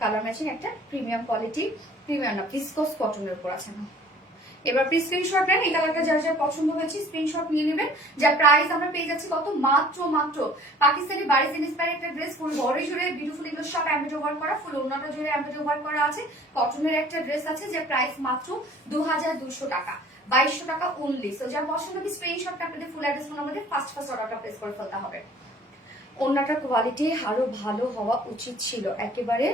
কালার ম্যাচিং একটা প্রিমিয়াম কোয়ালিটি, প্রিমিয়াম না ভিসকস কটনের উপর আছে না। এবার প্লিজ স্ক্রিনশট নেন, এই কালারটা যার যার পছন্দ হয়েছে স্ক্রিনশট নিয়ে নেবেন। যার প্রাইস আমরা পেয়ে যাচ্ছি কত, মাত্র পাকিস্তানি বারিজ ইন্সপায়ার একটা ড্রেস, ফুল বডি জুড়ে বিউটিফুল এগুলো সব এমব্রয়ডারি ওয়ার্ক করা, ফুল ওড়নাটা জুড়ে এমব্রয়ডারি ওয়ার্ক করা আছে। কটনের একটা ড্রেস আছে যার প্রাইস মাত্র 2200 টাকা, 2200 টাকা অনলি। সো যার পছন্দ কি স্ক্রিনশটটা আপনাদের ফুল অ্যাড্রেস ফোন আমাদের ফার্স্ট অর্ডারটা প্লেস করে ফেলতে হবে। ওড়নাটার কোয়ালিটি আরো ভালো হওয়া উচিত ছিল, একেবারে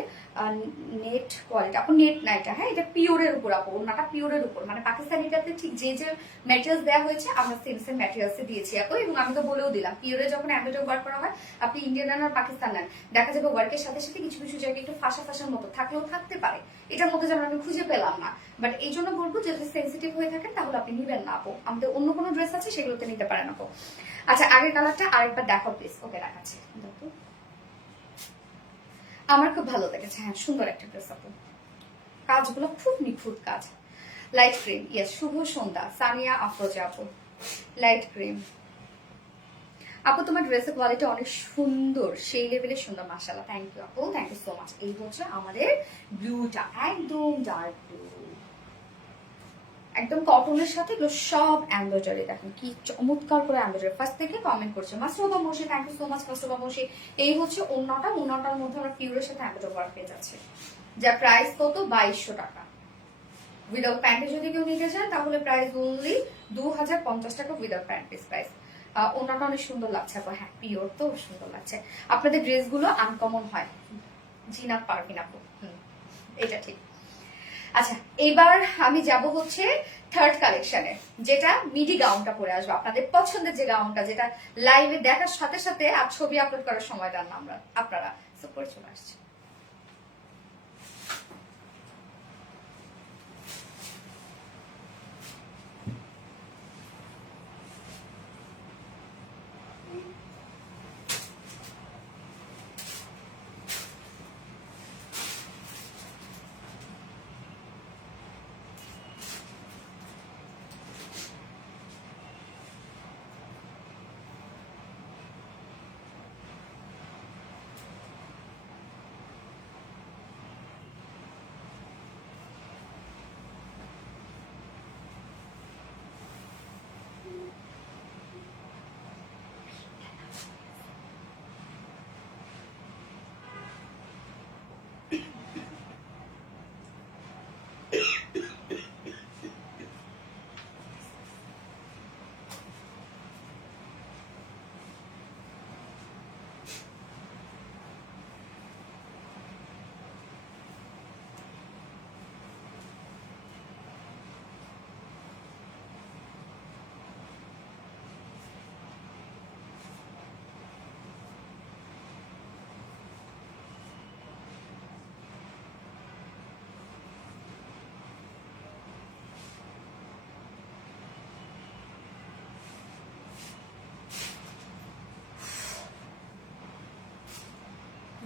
নেট কোয়ালিটি। আপু নেট না এটা, হ্যাঁ এটা পিওরের উপর আপু, ওড়নাটা পিওরের উপর, মানে পাকিস্তানিটাতে ঠিক যে যে ম্যাটেরিয়ালস দেওয়া হয়েছে আমরা সেম সেম ম্যাটেরিয়ালসে দিয়েছি আপু। এবং আমি তো বলেও দিলাম, পিওরে যখন এমব্রয়ডারি ওয়ার্ক করা হয়, আপনি ইন্ডিয়ান নেন আর পাকিস্তান নেন, দেখা যাবে ওয়ার্কের সাথে সাথে কিছু কিছু জায়গায় একটু ফাঁসা ফাঁসার মতো থাকলেও থাকতে পারে, এটার মধ্যে যেমন আমি খুঁজে পেলাম না। বাট এই জন্য বলবো যদি সেন্সিটিভ হয়ে থাকেন তাহলে আপনি নিবেন না আপু, আমাদের অন্য কোনো ড্রেস আছে সেগুলোতে নিতে পারেন আপু। আচ্ছা, আগের কালারটা আরেকবার দেখাও প্লিজ। ওকে, দেখাচ্ছি। আমার খুব ভালো লেগেছে, হ্যাঁ সুন্দর একটা ড্রেস আপু, কাজগুলো খুব নিখুঁত কাজ। লাইট ক্রিম, ইয়েস, শুভ সন্ধ্যা সানিয়া আফরোজা আপু, লাইট ক্রিম। আপু তোমার ড্রেসের কোয়ালিটি অনেক সুন্দর, সেই লেভেলে সুন্দর, মাশাআল্লাহ, থ্যাংক ইউ আপু, থ্যাংক ইউ সো মাচ। এই হচ্ছে আমাদের ব্লুটা, একদম ডার্ক ব্লু, একদম কটনের সাথে এগুলো সব এমব্রয়ডারি, দেখেন কি চমৎকার করে এমব্রয়ডারি। ফার্স্ট থেকে কমেন্ট করছে মাসরুবা মশি, থ্যাংক ইউ সো মাচ মাসরুবা মশি। এই হচ্ছে ওড়নাটা, ওড়নাটার মধ্যে আমরা পিওরের সাথে এমব্রয়ডারি ওয়ার্ক পেয়ে যাচ্ছে, যার প্রাইস কত 2200 টাকা। উইদাউট প্যান্টে যদি কেউ নিতে চান তাহলে প্রাইস অনলি 2050 টাকা উইদাউট প্যান্ট পিস প্রাইস। ওড়নাটা অনেক সুন্দর লাগছে আপু, হ্যাঁ পিওর তো সুন্দর লাগছে। আপনাদের ড্রেসগুলো আনকমন হয়, জিনাত পারভিন আপু, এটা ঠিক। আচ্ছা, এবার আমি যাব হচ্ছে থার্ড কালেকশনে, যেটা মিডি গাউনটা পরে আসবো, আপনাদের পছন্দের যে গাউনটা, যেটা লাইভে দেখার সাথে সাথে আর ছবি আপলোড করার সময় দেন না আপনারা, সো পরে চলে আসছে।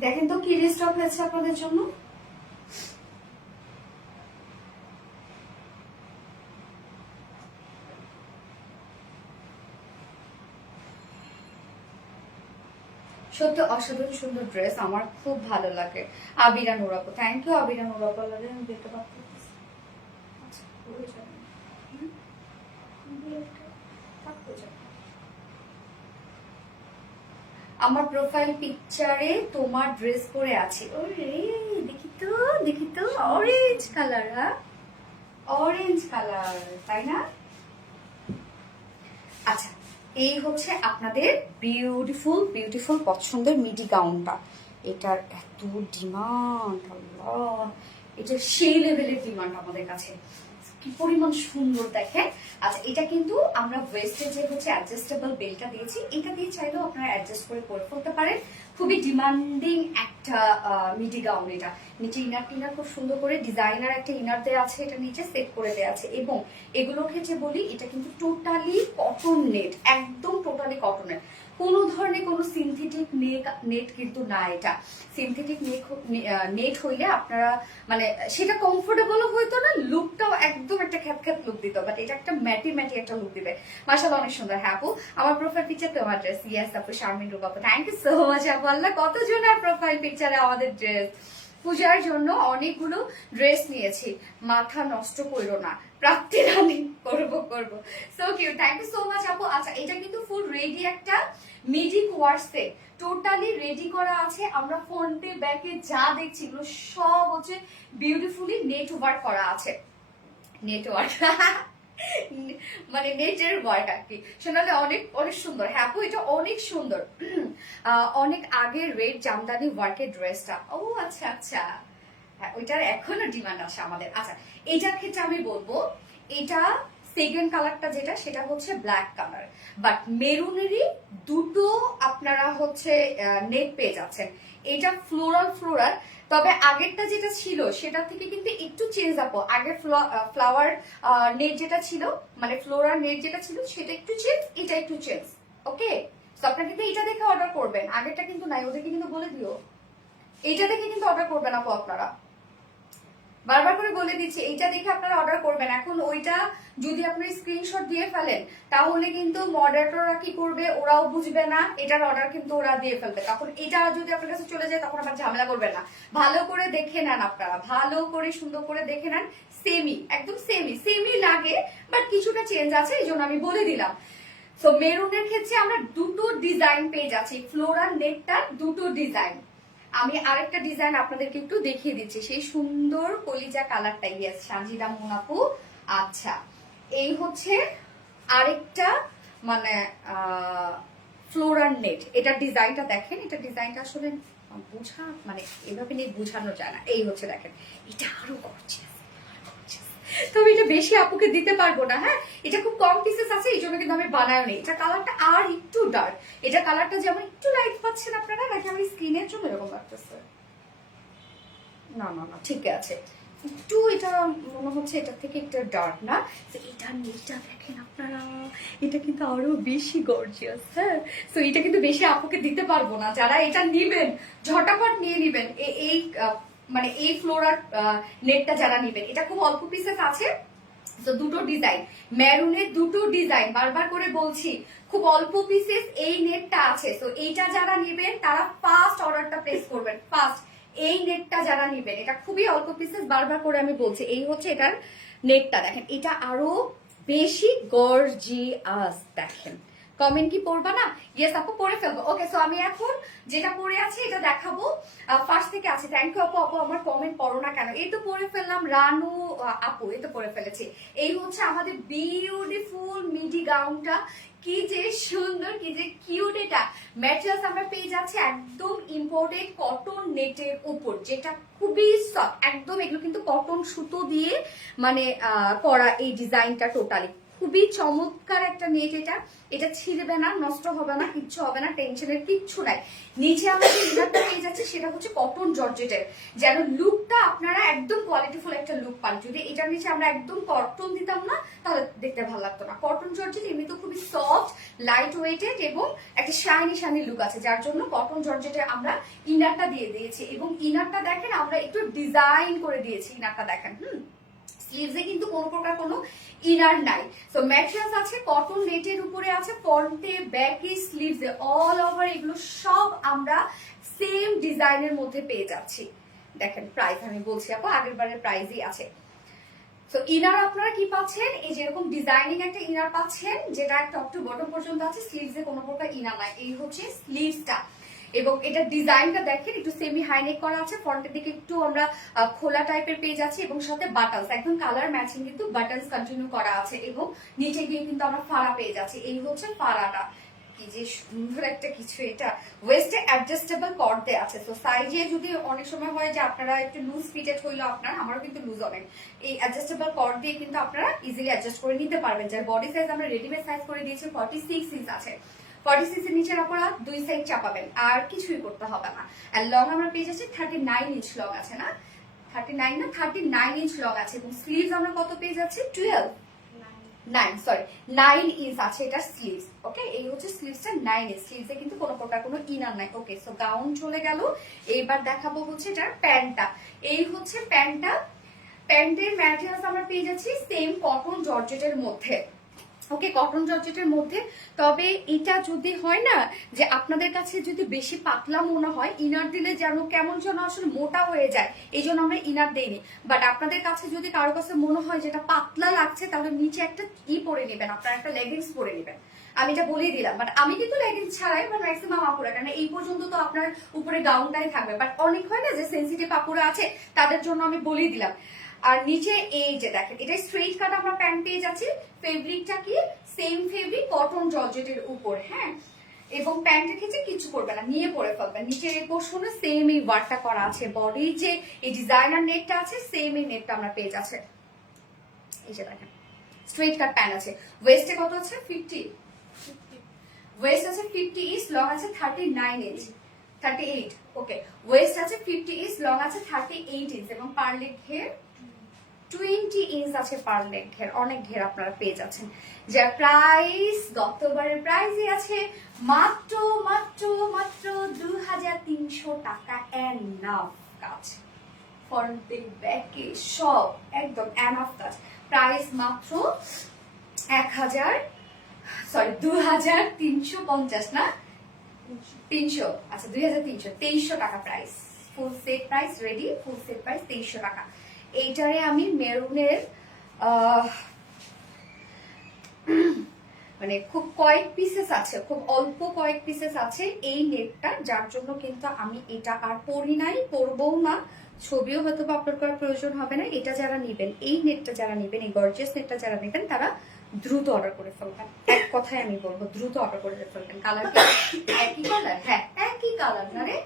দেখেন তো কি রিস্টক হয়েছে আপনাদের জন্য। সত্যি অসাধারণ সুন্দর ড্রেস, আমার খুব ভালো লাগে। আবিরা নুরাপু, থ্যাংক ইউ আবিরা নুরাপু, আমি দেখতে পাচ্ছি। আচ্ছা, হয়ে যাবে। আমার প্রোফাইল পিকচারে তোমার ড্রেস পরে আছে। ওরে দেখি তো, দেখি তো, অরেঞ্জ কালার। হ্যাঁ, অরেঞ্জ কালার, তাই না? আচ্ছা, এই হচ্ছে আপনাদের বিউটিফুল বিউটিফুল পছন্দের মিডি গাউনটা। এটার এত ডিমান্ড, আল্লাহ, এটা সেই লেভেলের ডিমান্ড আমাদের কাছে, কি পরিমাণ সুন্দর দেখেন। আচ্ছা, এটা কিন্তু আমরা ওয়েস্টে যে হচ্ছে অ্যাডজাস্টেবল বেল্টটা দিয়েছি, এটা দিয়ে চাইলেও আপনারা অ্যাডজাস্ট করে পরে ফেলতে পারেন। খুবই ডিমান্ডিং একটা মিডি গাউন। এটা নিচে ইনার টিনার খুব সুন্দর করে ডিজাইনার একটা ইনার দেওয়া আছে, এটা নিচে সেট করে দেওয়া আছে। এবং এগুলোর ক্ষেত্রে বলি, এটা কিন্তু টোটালি কটন নেট, একদম টোটালি কটনের, কোনো ধরনের কোনো সিনথেটিক নেট কিন্তু না। এটা সিনথেটিক নেট হইলে আপনারা মানে সেটা কমফোর্টেবলও হইতো না, লুকটাও একদম একটা খ্যাত খ্যাত লুক দিত, বাট এটা একটা ম্যাটি ম্যাটি একটা লুক দিবে। মাশাআল্লাহ, অনেক সুন্দর। হ্যাঁ আপু, আমার প্রোফাইল পিকচার তোমার ড্রেস। ইয়েস আপু, শারমিন রূপ আপু, থ্যাংক ইউ সো মাচ আপু। আল্লাহ, কতজনের প্রোফাইল পিকচারে আমাদের ড্রেস। পূজার জন্য অনেকগুলো ড্রেস নিয়েছি, মাথা নষ্ট করো না, প্রাপ্তি রানী করবো। So cute, thank you so much আপু। আচ্ছা, এটা কিন্তু ফুল রেডি একটা মিডি কোয়ার সেট, টোটালি রেডি করা আছে। আমরা ফ্রন্টে ব্যাকে যা দেখছি এগুলো সব হচ্ছে বিউটিফুলি নেট ওয়ার্ক করা আছে। নেটওয়ার্ক মানে নেটের ওয়ার্ক আর কি, শোনালে অনেক অনেক সুন্দর। হ্যাঁ আপু, এটা অনেক সুন্দর। অনেক আগের রেড জামদানি ওয়ার্কের ড্রেসটা। ও আচ্ছা আচ্ছা, হ্যাঁ ওইটার এখনো ডিমান্ড আছে আমাদের। আচ্ছা, এইটার ক্ষেত্রে আমি বলবো, এটা সেকেন্ড কালারটা যেটা, সেটা হচ্ছে ব্ল্যাক কালার, বাট মেরুনেরই দুটো আপনারা হচ্ছে নেট পেয়ে যাচ্ছেন। এটা ফ্লোরাল ফ্লোরাল, তবে আগেরটা যেটা ছিল সেটা থেকে কিন্তু একটু চেঞ্জ আপো। আগে ফ্লাওয়ার নেট যেটা ছিল, মানে ফ্লোরাল নেট যেটা ছিল, সেটা একটু চেঞ্জ, এটা একটু চেঞ্জ। ওকে, তো আপনারা কিন্তু এটা দেখে অর্ডার করবেন, আগেরটা কিন্তু নাই, ওদেরকে কিন্তু বলে দিও এইটা দেখে কিন্তু অর্ডার করবেন আপু। আপনারা বারবার করে বলে দিচ্ছি, এইটা দেখে আপনারা অর্ডার করবেন। এখন ওইটা যদি আপনি স্ক্রিনশট দিয়ে ফেলেন, তাহলে কিন্তু মডারেটররা কি করবে, ওরাও বুঝবে না, এটার অর্ডার কিন্তু ওরা দিয়ে ফেলবে। তখন এটা যদি আপনার কাছে চলে যায়, তখন আবার ঝামেলা করবেন না। ভালো করে দেখে নেন আপনারা, ভালো করে সুন্দর করে দেখে নেন। সেমি, একদম সেমি লাগে, বাট কিছুটা চেঞ্জ আছে, এই জন্য আমি বলে দিলাম। তো মেরুনের ক্ষেত্রে আমরা দুটো ডিজাইন পেয়ে যাচ্ছি, ফ্লোরাল নেটটার দুটো ডিজাইন। আমি আরেকটা ডিজাইন আপনাদেরকে একটু দেখিয়ে দিচ্ছি, সেই সুন্দর কলিজা কালারটা। ইয়েস সানজিদা মুনাপু। আচ্ছা, এই হচ্ছে আরেকটা মানে ফ্লোরাল নেট, এটা ডিজাইনটা দেখেন। এটা ডিজাইনটা আসলে বোঝা মানে এভাবে নিয়ে বোঝানো যায় না। এই হচ্ছে দেখেন, এটা আরো গর্জিয়াস, তবে এটা বেশি আপুকে দিতে পারবো না। হ্যাঁ, এটা খুব কম পিসেস আছে, এই জন্য কিন্তু আমি বানায়ও নি। এটা কালারটা আর একটু ডার্ক, এটা কালারটা যেমন একটু লাইট পাচ্ছেন আপনারা, নাকি আমার স্কিনের জন্য এরকম লাগতেছে? না না না, ঠিক আছে, একটু এটা মনে হচ্ছে এটা থেকে একটু ডার্ক না। এটা নেটটা দেখেন আপনারা, এটা কিন্তু আরো বেশি গর্জিয়াস। হ্যাঁ, তো এটা কিন্তু বেশি আপুকে দিতে পারবো না। যারা এটা নিবেন ঝটাপট নিয়ে নিবেন, এই মানে এই ফ্লোরার নেটটা যারা নিবেন, এটা খুব অল্প পিসেস আছে। তো দুটো ডিজাইন, মেরুনের দুটো ডিজাইন, বারবার করে বলছি খুব অল্প পিসেস এই নেটটা আছে। তো এইটা যারা নিবেন তারা ফার্স্ট অর্ডারটা প্লেস করবেন, ফার্স্ট এই নেটটা যারা নিবেন। এটা খুবই অল্প পিসেস, বারবার করে আমি বলছি। এই হচ্ছে এটার নেটটা দেখেন, এটা আরো বেশি গর্জিয়াস। দেখেন, কমেন্ট কি পড়বা না? ইয়েস আপু, পড়ে ফেলবো। ওকে, সো আমি এখন যেটা পড়ে আছে এটা দেখাবো। ফার্স্ট থেকে আছে। থ্যাংক ইউ আপু। আপু আমার কমেন্ট পড়ো না কেন? এই তো পড়ে ফেললাম। রানু আপু, এই তো পড়ে ফেলেছি। এই হচ্ছে আমাদের বিউটিফুল মিডি গাউনটা, কি যে সুন্দর, কি যে কিউট। এটা ম্যাটেরিয়ালস আমরা পেয়ে যাচ্ছি একদম ইম্পোর্টেড কটন নেটের উপর, যেটা খুবই সফট একদম। এগুলো কিন্তু কটন সুতো দিয়ে মানে করা এই ডিজাইনটা টোটালি খুবই চমৎকার একটা নেট। এটা ছিঁড়বে না, নষ্ট হবে না, কিচ্ছু হবে না, টেনশনের কিচ্ছু নাই। নিচে আমরা যে ইনারটা পেয়ে যাচ্ছি সেটা হচ্ছে কটন জর্জেটের, যেন লুকটা আপনারা একদম কোয়ালিটিফুল একটা লুক পান। যদি এটার নিচে আমরা একদম কটন দিতাম না তাহলে দেখতে ভালো লাগতো না। কটন জর্জেট এমনি তো খুবই সফট, লাইট ওয়েটেড এবং একটা শাইনি শাইনি লুক আছে, যার জন্য কটন জর্জেটে আমরা ইনারটা দিয়ে দিয়েছি। এবং ইনারটা দেখেন আমরা একটু ডিজাইন করে দিয়েছি, ইনারটা দেখেন। স্লিভসে কিন্তু কোনো প্রকার কোনো ইনার নাই। সো ম্যাটেরিয়ালস আছে কটন নেটের উপরে আছে, ফ্রন্টে ব্যাকে স্লিভসে অল ওভার এগুলো সব আমরা সেম ডিজাইনের মধ্যে পেয়ে যাচ্ছি। দেখেন প্রাইস আমি বলছি আপু, আগের বারের প্রাইসই আছে। তো ইনার আপনারা কি পাচ্ছেন, এই যে এরকম ডিজাইনিং একটা ইনার পাচ্ছেন, যেটা টপ টু বটম পর্যন্ত আছে, স্লিভসে কোনো প্রকার ইনার নাই। এই হচ্ছে স্লিভসটা, এবং এটা ডিজাইনটা দেখেন একটু সেমি হাইনেক করা আছে, ফ্রন্টের দিকে একটু আমরা খোলা টাইপের পেয়ে যাচ্ছি, এবং সাথে বাটনস একদম কালার ম্যাচিং কিন্তু বাটনস কন্টিনিউ করা আছে, এবং নিচে গিয়ে কিন্তু আমরা ফাড়া পেয়ে যাচ্ছি। এই হচ্ছে ফাড়াটা, কি যে সুন্দর একটা কিছু। এটা ওয়েস্টে অ্যাডজাস্টেবল কর্ড দেয়া আছে। তো সাইজে যদি অনেক সময় হয় যে আপনারা একটু লুজ ফিটেড হইলো আপনার, আমারও কিন্তু লুজ অনেক, এই অ্যাডজাস্টেবল কর্ড দিয়ে কিন্তু আপনারা ইজিলি অ্যাডজাস্ট করে নিতে পারবেন। যার বডি সাইজ আমরা রেডিমেড সাইজ করে দিয়েছি 46 ইঞ্চ আছে। 46 এর নিচে আপনারা দুই সাইড চাপাবেন, আর কিছুই করতে হবে না। আর লং আমরা পেয়ে যাচ্ছি 39 ইঞ্চ লং আছে, না 39 না 39 ইঞ্চ লং আছে, এবং স্লিভস আমরা কত পেয়ে যাচ্ছি 9 ইঞ্চ আছে এটা স্লিভস। ওকে, এই হচ্ছে স্লিভসটা 9 ইঞ্চ। স্লিভসে কিন্তু কোনো প্রকার কোনো ইনার নাই। ওকে, সো গাউন চলে গেল। এইবার দেখাবো হচ্ছে এটার প্যান্টটা। এই হচ্ছে প্যান্টটা। প্যান্টের ম্যাটেরিয়ালস আমরা পেয়ে যাচ্ছি সেম কটন জর্জেটের মধ্যে। ওকে, কটন জর্জেটের মধ্যে। তবে এটা যদি হয় না যে আপনাদের কাছে যদি বেশি পাতলা মনে হয়, ইনার দিলে যেন কেমন যেন আসলে মোটা হয়ে যায়, এই জন্য আমরা ইনার দেইনি। বাট আপনাদের কাছে যদি কারো কাছে মনে হয় যেটা পাতলা লাগছে, তাহলে নিচে একটা পরে নেবেন, আপনারা একটা লেগিংস পরে নেবেন। আমি এটা বলেই দিলাম। বাট আমি কিন্তু লেগিংস ছাড়াই বা ম্যাক্সিমাম আপুরা, কারণ এই পর্যন্ত তো আপনার উপরে গাউনটাই থাকবে। বাট অনেক হয় না যে সেন্সিটিভ আপুরা আছে, তাদের জন্য আমি বলেই দিলাম। আর নিচে এই যে দেখেন, এটা স্ট্রেইট কাট আমরা প্যান্ট পেয়ে যাচ্ছি। ফেব্রিকটা কি সেম ফেব্রিক কটন জর্জেটের উপর, হ্যাঁ। এবং প্যান্টের ক্ষেত্রে কিছু করবে না, নিয়ে পরে ফেলবেন। নিচের এই পোর্শনে সেম এই ওয়ার্কটা করা আছে। বডির যে এই ডিজাইনার নেটটা আছে, সেম এই নেটটা আমরা পেয়ে যাচ্ছে। এই যে দেখেন স্ট্রেইট কাট প্যান্ট আছে। ওয়েস্টে কত আছে 50, ওয়েস্ট আছে 50 ইঞ্চ, লং আছে 39 ইঞ্চ, 38। ওকে, ওয়েস্ট আছে 50 ইঞ্চ, লং আছে 38 ইঞ্চ, এবং পার লেগ ঘের 20 ইঞ্চ আছে পার লেগ ঘের। অনেক ঘের আপনারা পেয়ে যাচ্ছেন। যার প্রাইস গতবারের প্রাইসই আছে মাত্র মাত্র মাত্র 2300 টাকা। এনাফ কাজ, ফ্রন্টে ব্যাকে সব একদম এনাফ কাজ। প্রাইস মাত্র 2350 না 300, আচ্ছা 2300, 2300 টাকা price. Full set price ready, full set price 2300 টাকা। এইটারে আমি মেরুনের মানে খুব কয়েক পিসেস আছে, খুব অল্প কয়েক পিসেস আছে এই নেটটা, যার জন্য কিন্তু আমি এটা আর পরি নাই, পরবও না, ছবিও হয়তো আপলোড করার প্রয়োজন হবে না। এটা যারা নেবেন, এই নেটটা যারা নেবেন, এই গর্জিয়াস নেটটা যারা নেবেন, তারা দ্রুত অর্ডার করে ফেলবেন। এক কথায় আমি বলবো, দ্রুত অর্ডার করে ফেলবেন। কালার একই কালার, হ্যাঁ একই কালার না রে,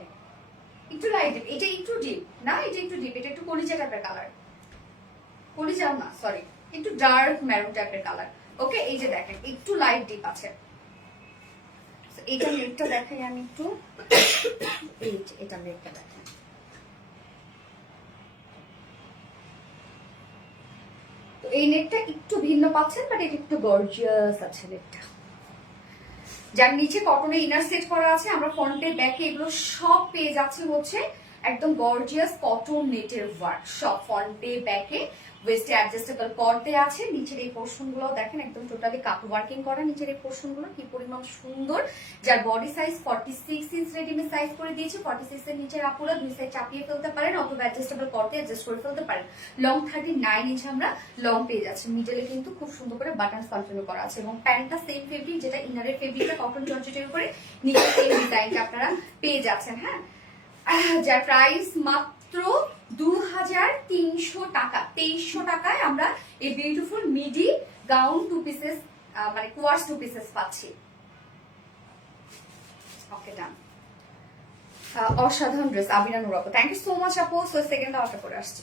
একটু লাইট ডিপ, এটা একটু ডিপ না, এটা একটু ডিপ, এটা একটু কলিজা টাইপের কালার, কলিজাও না সরি, একটু ডার্ক ম্যারুন টাইপের কালার। ওকে, এই যে দেখেন একটু লাইট ডিপ আছে। এইটা নেটটা দেখাই আমি একটু, এই যে এটা নেটটা দেখেন। তো এই নেটটা একটু ভিন্ন পাচ্ছেন, বাট এটা একটু গর্জিয়াস আছে নেটটা। যার নিচে কটনের ইনার সেট করা আছে, আমরা ফ্রন্টে ব্যাকে এগুলো সব পেয়ে যাচ্ছি হচ্ছে একদম গর্জিয়াস কটন নেটের ওয়ার্ক। সব ফ্রন্টে ব্যাকে ওয়েস্টে অ্যাডজাস্টেবল করতে আছে। নিচের এই পোর্শন গুলো দেখেন একদম টোটালি কাট ওয়ার্কিং করা। নিচের এই পোর্শন গুলো কি পরিমাণ সুন্দর। যার body size 46 inch readymade size করে দিয়েছি। 46 এর নিচের আপুরা দুই সাইড চাপিয়ে ফেলতে পারেন, অথবা অ্যাডজাস্টেবল করতে অ্যাডজাস্ট করে ফেলতে পারেন। লং 39 ইঞ্চ আমরা লং পেয়ে যাচ্ছি। মিডলে কিন্তু খুব সুন্দর করে বাটন কন্টিনিউ করা আছে, এবং প্যান্টটা সেম ফেব্রিক, যেটা ইনারের ফেব্রিকটা কটন জর্জেটের উপরে, নিচে সেম ডিজাইনটা আপনারা পেয়ে যাচ্ছেন। হ্যাঁ, যার প্রাইস মাত্র 2300 টাকা। 2300 টাকায় আমরা এই বিউটিফুল মিডি গাউন 2 পিসেস মানে কোয়ার্স 2 পিসেস পাচ্ছি। ওকে ডান। অসাধারণ ড্রেস আবিরা নুর আপু, থ্যাংক ইউ সো মাচ আপু। সো সেকেন্ড অর্ডার করে আসছি।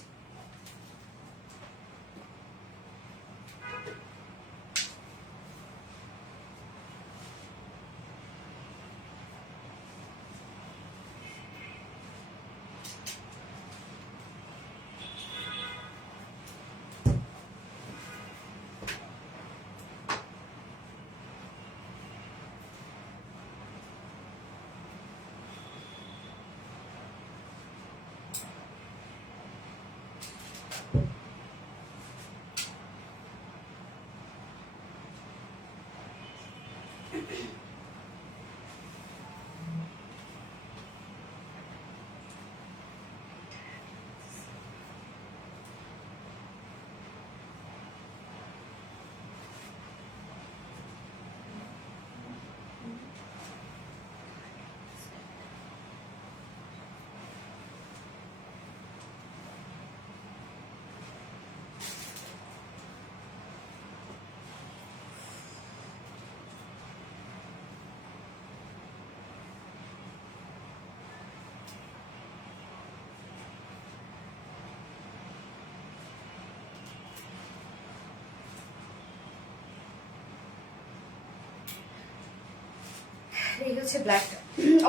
এই হচ্ছে ব্ল্যাকটা,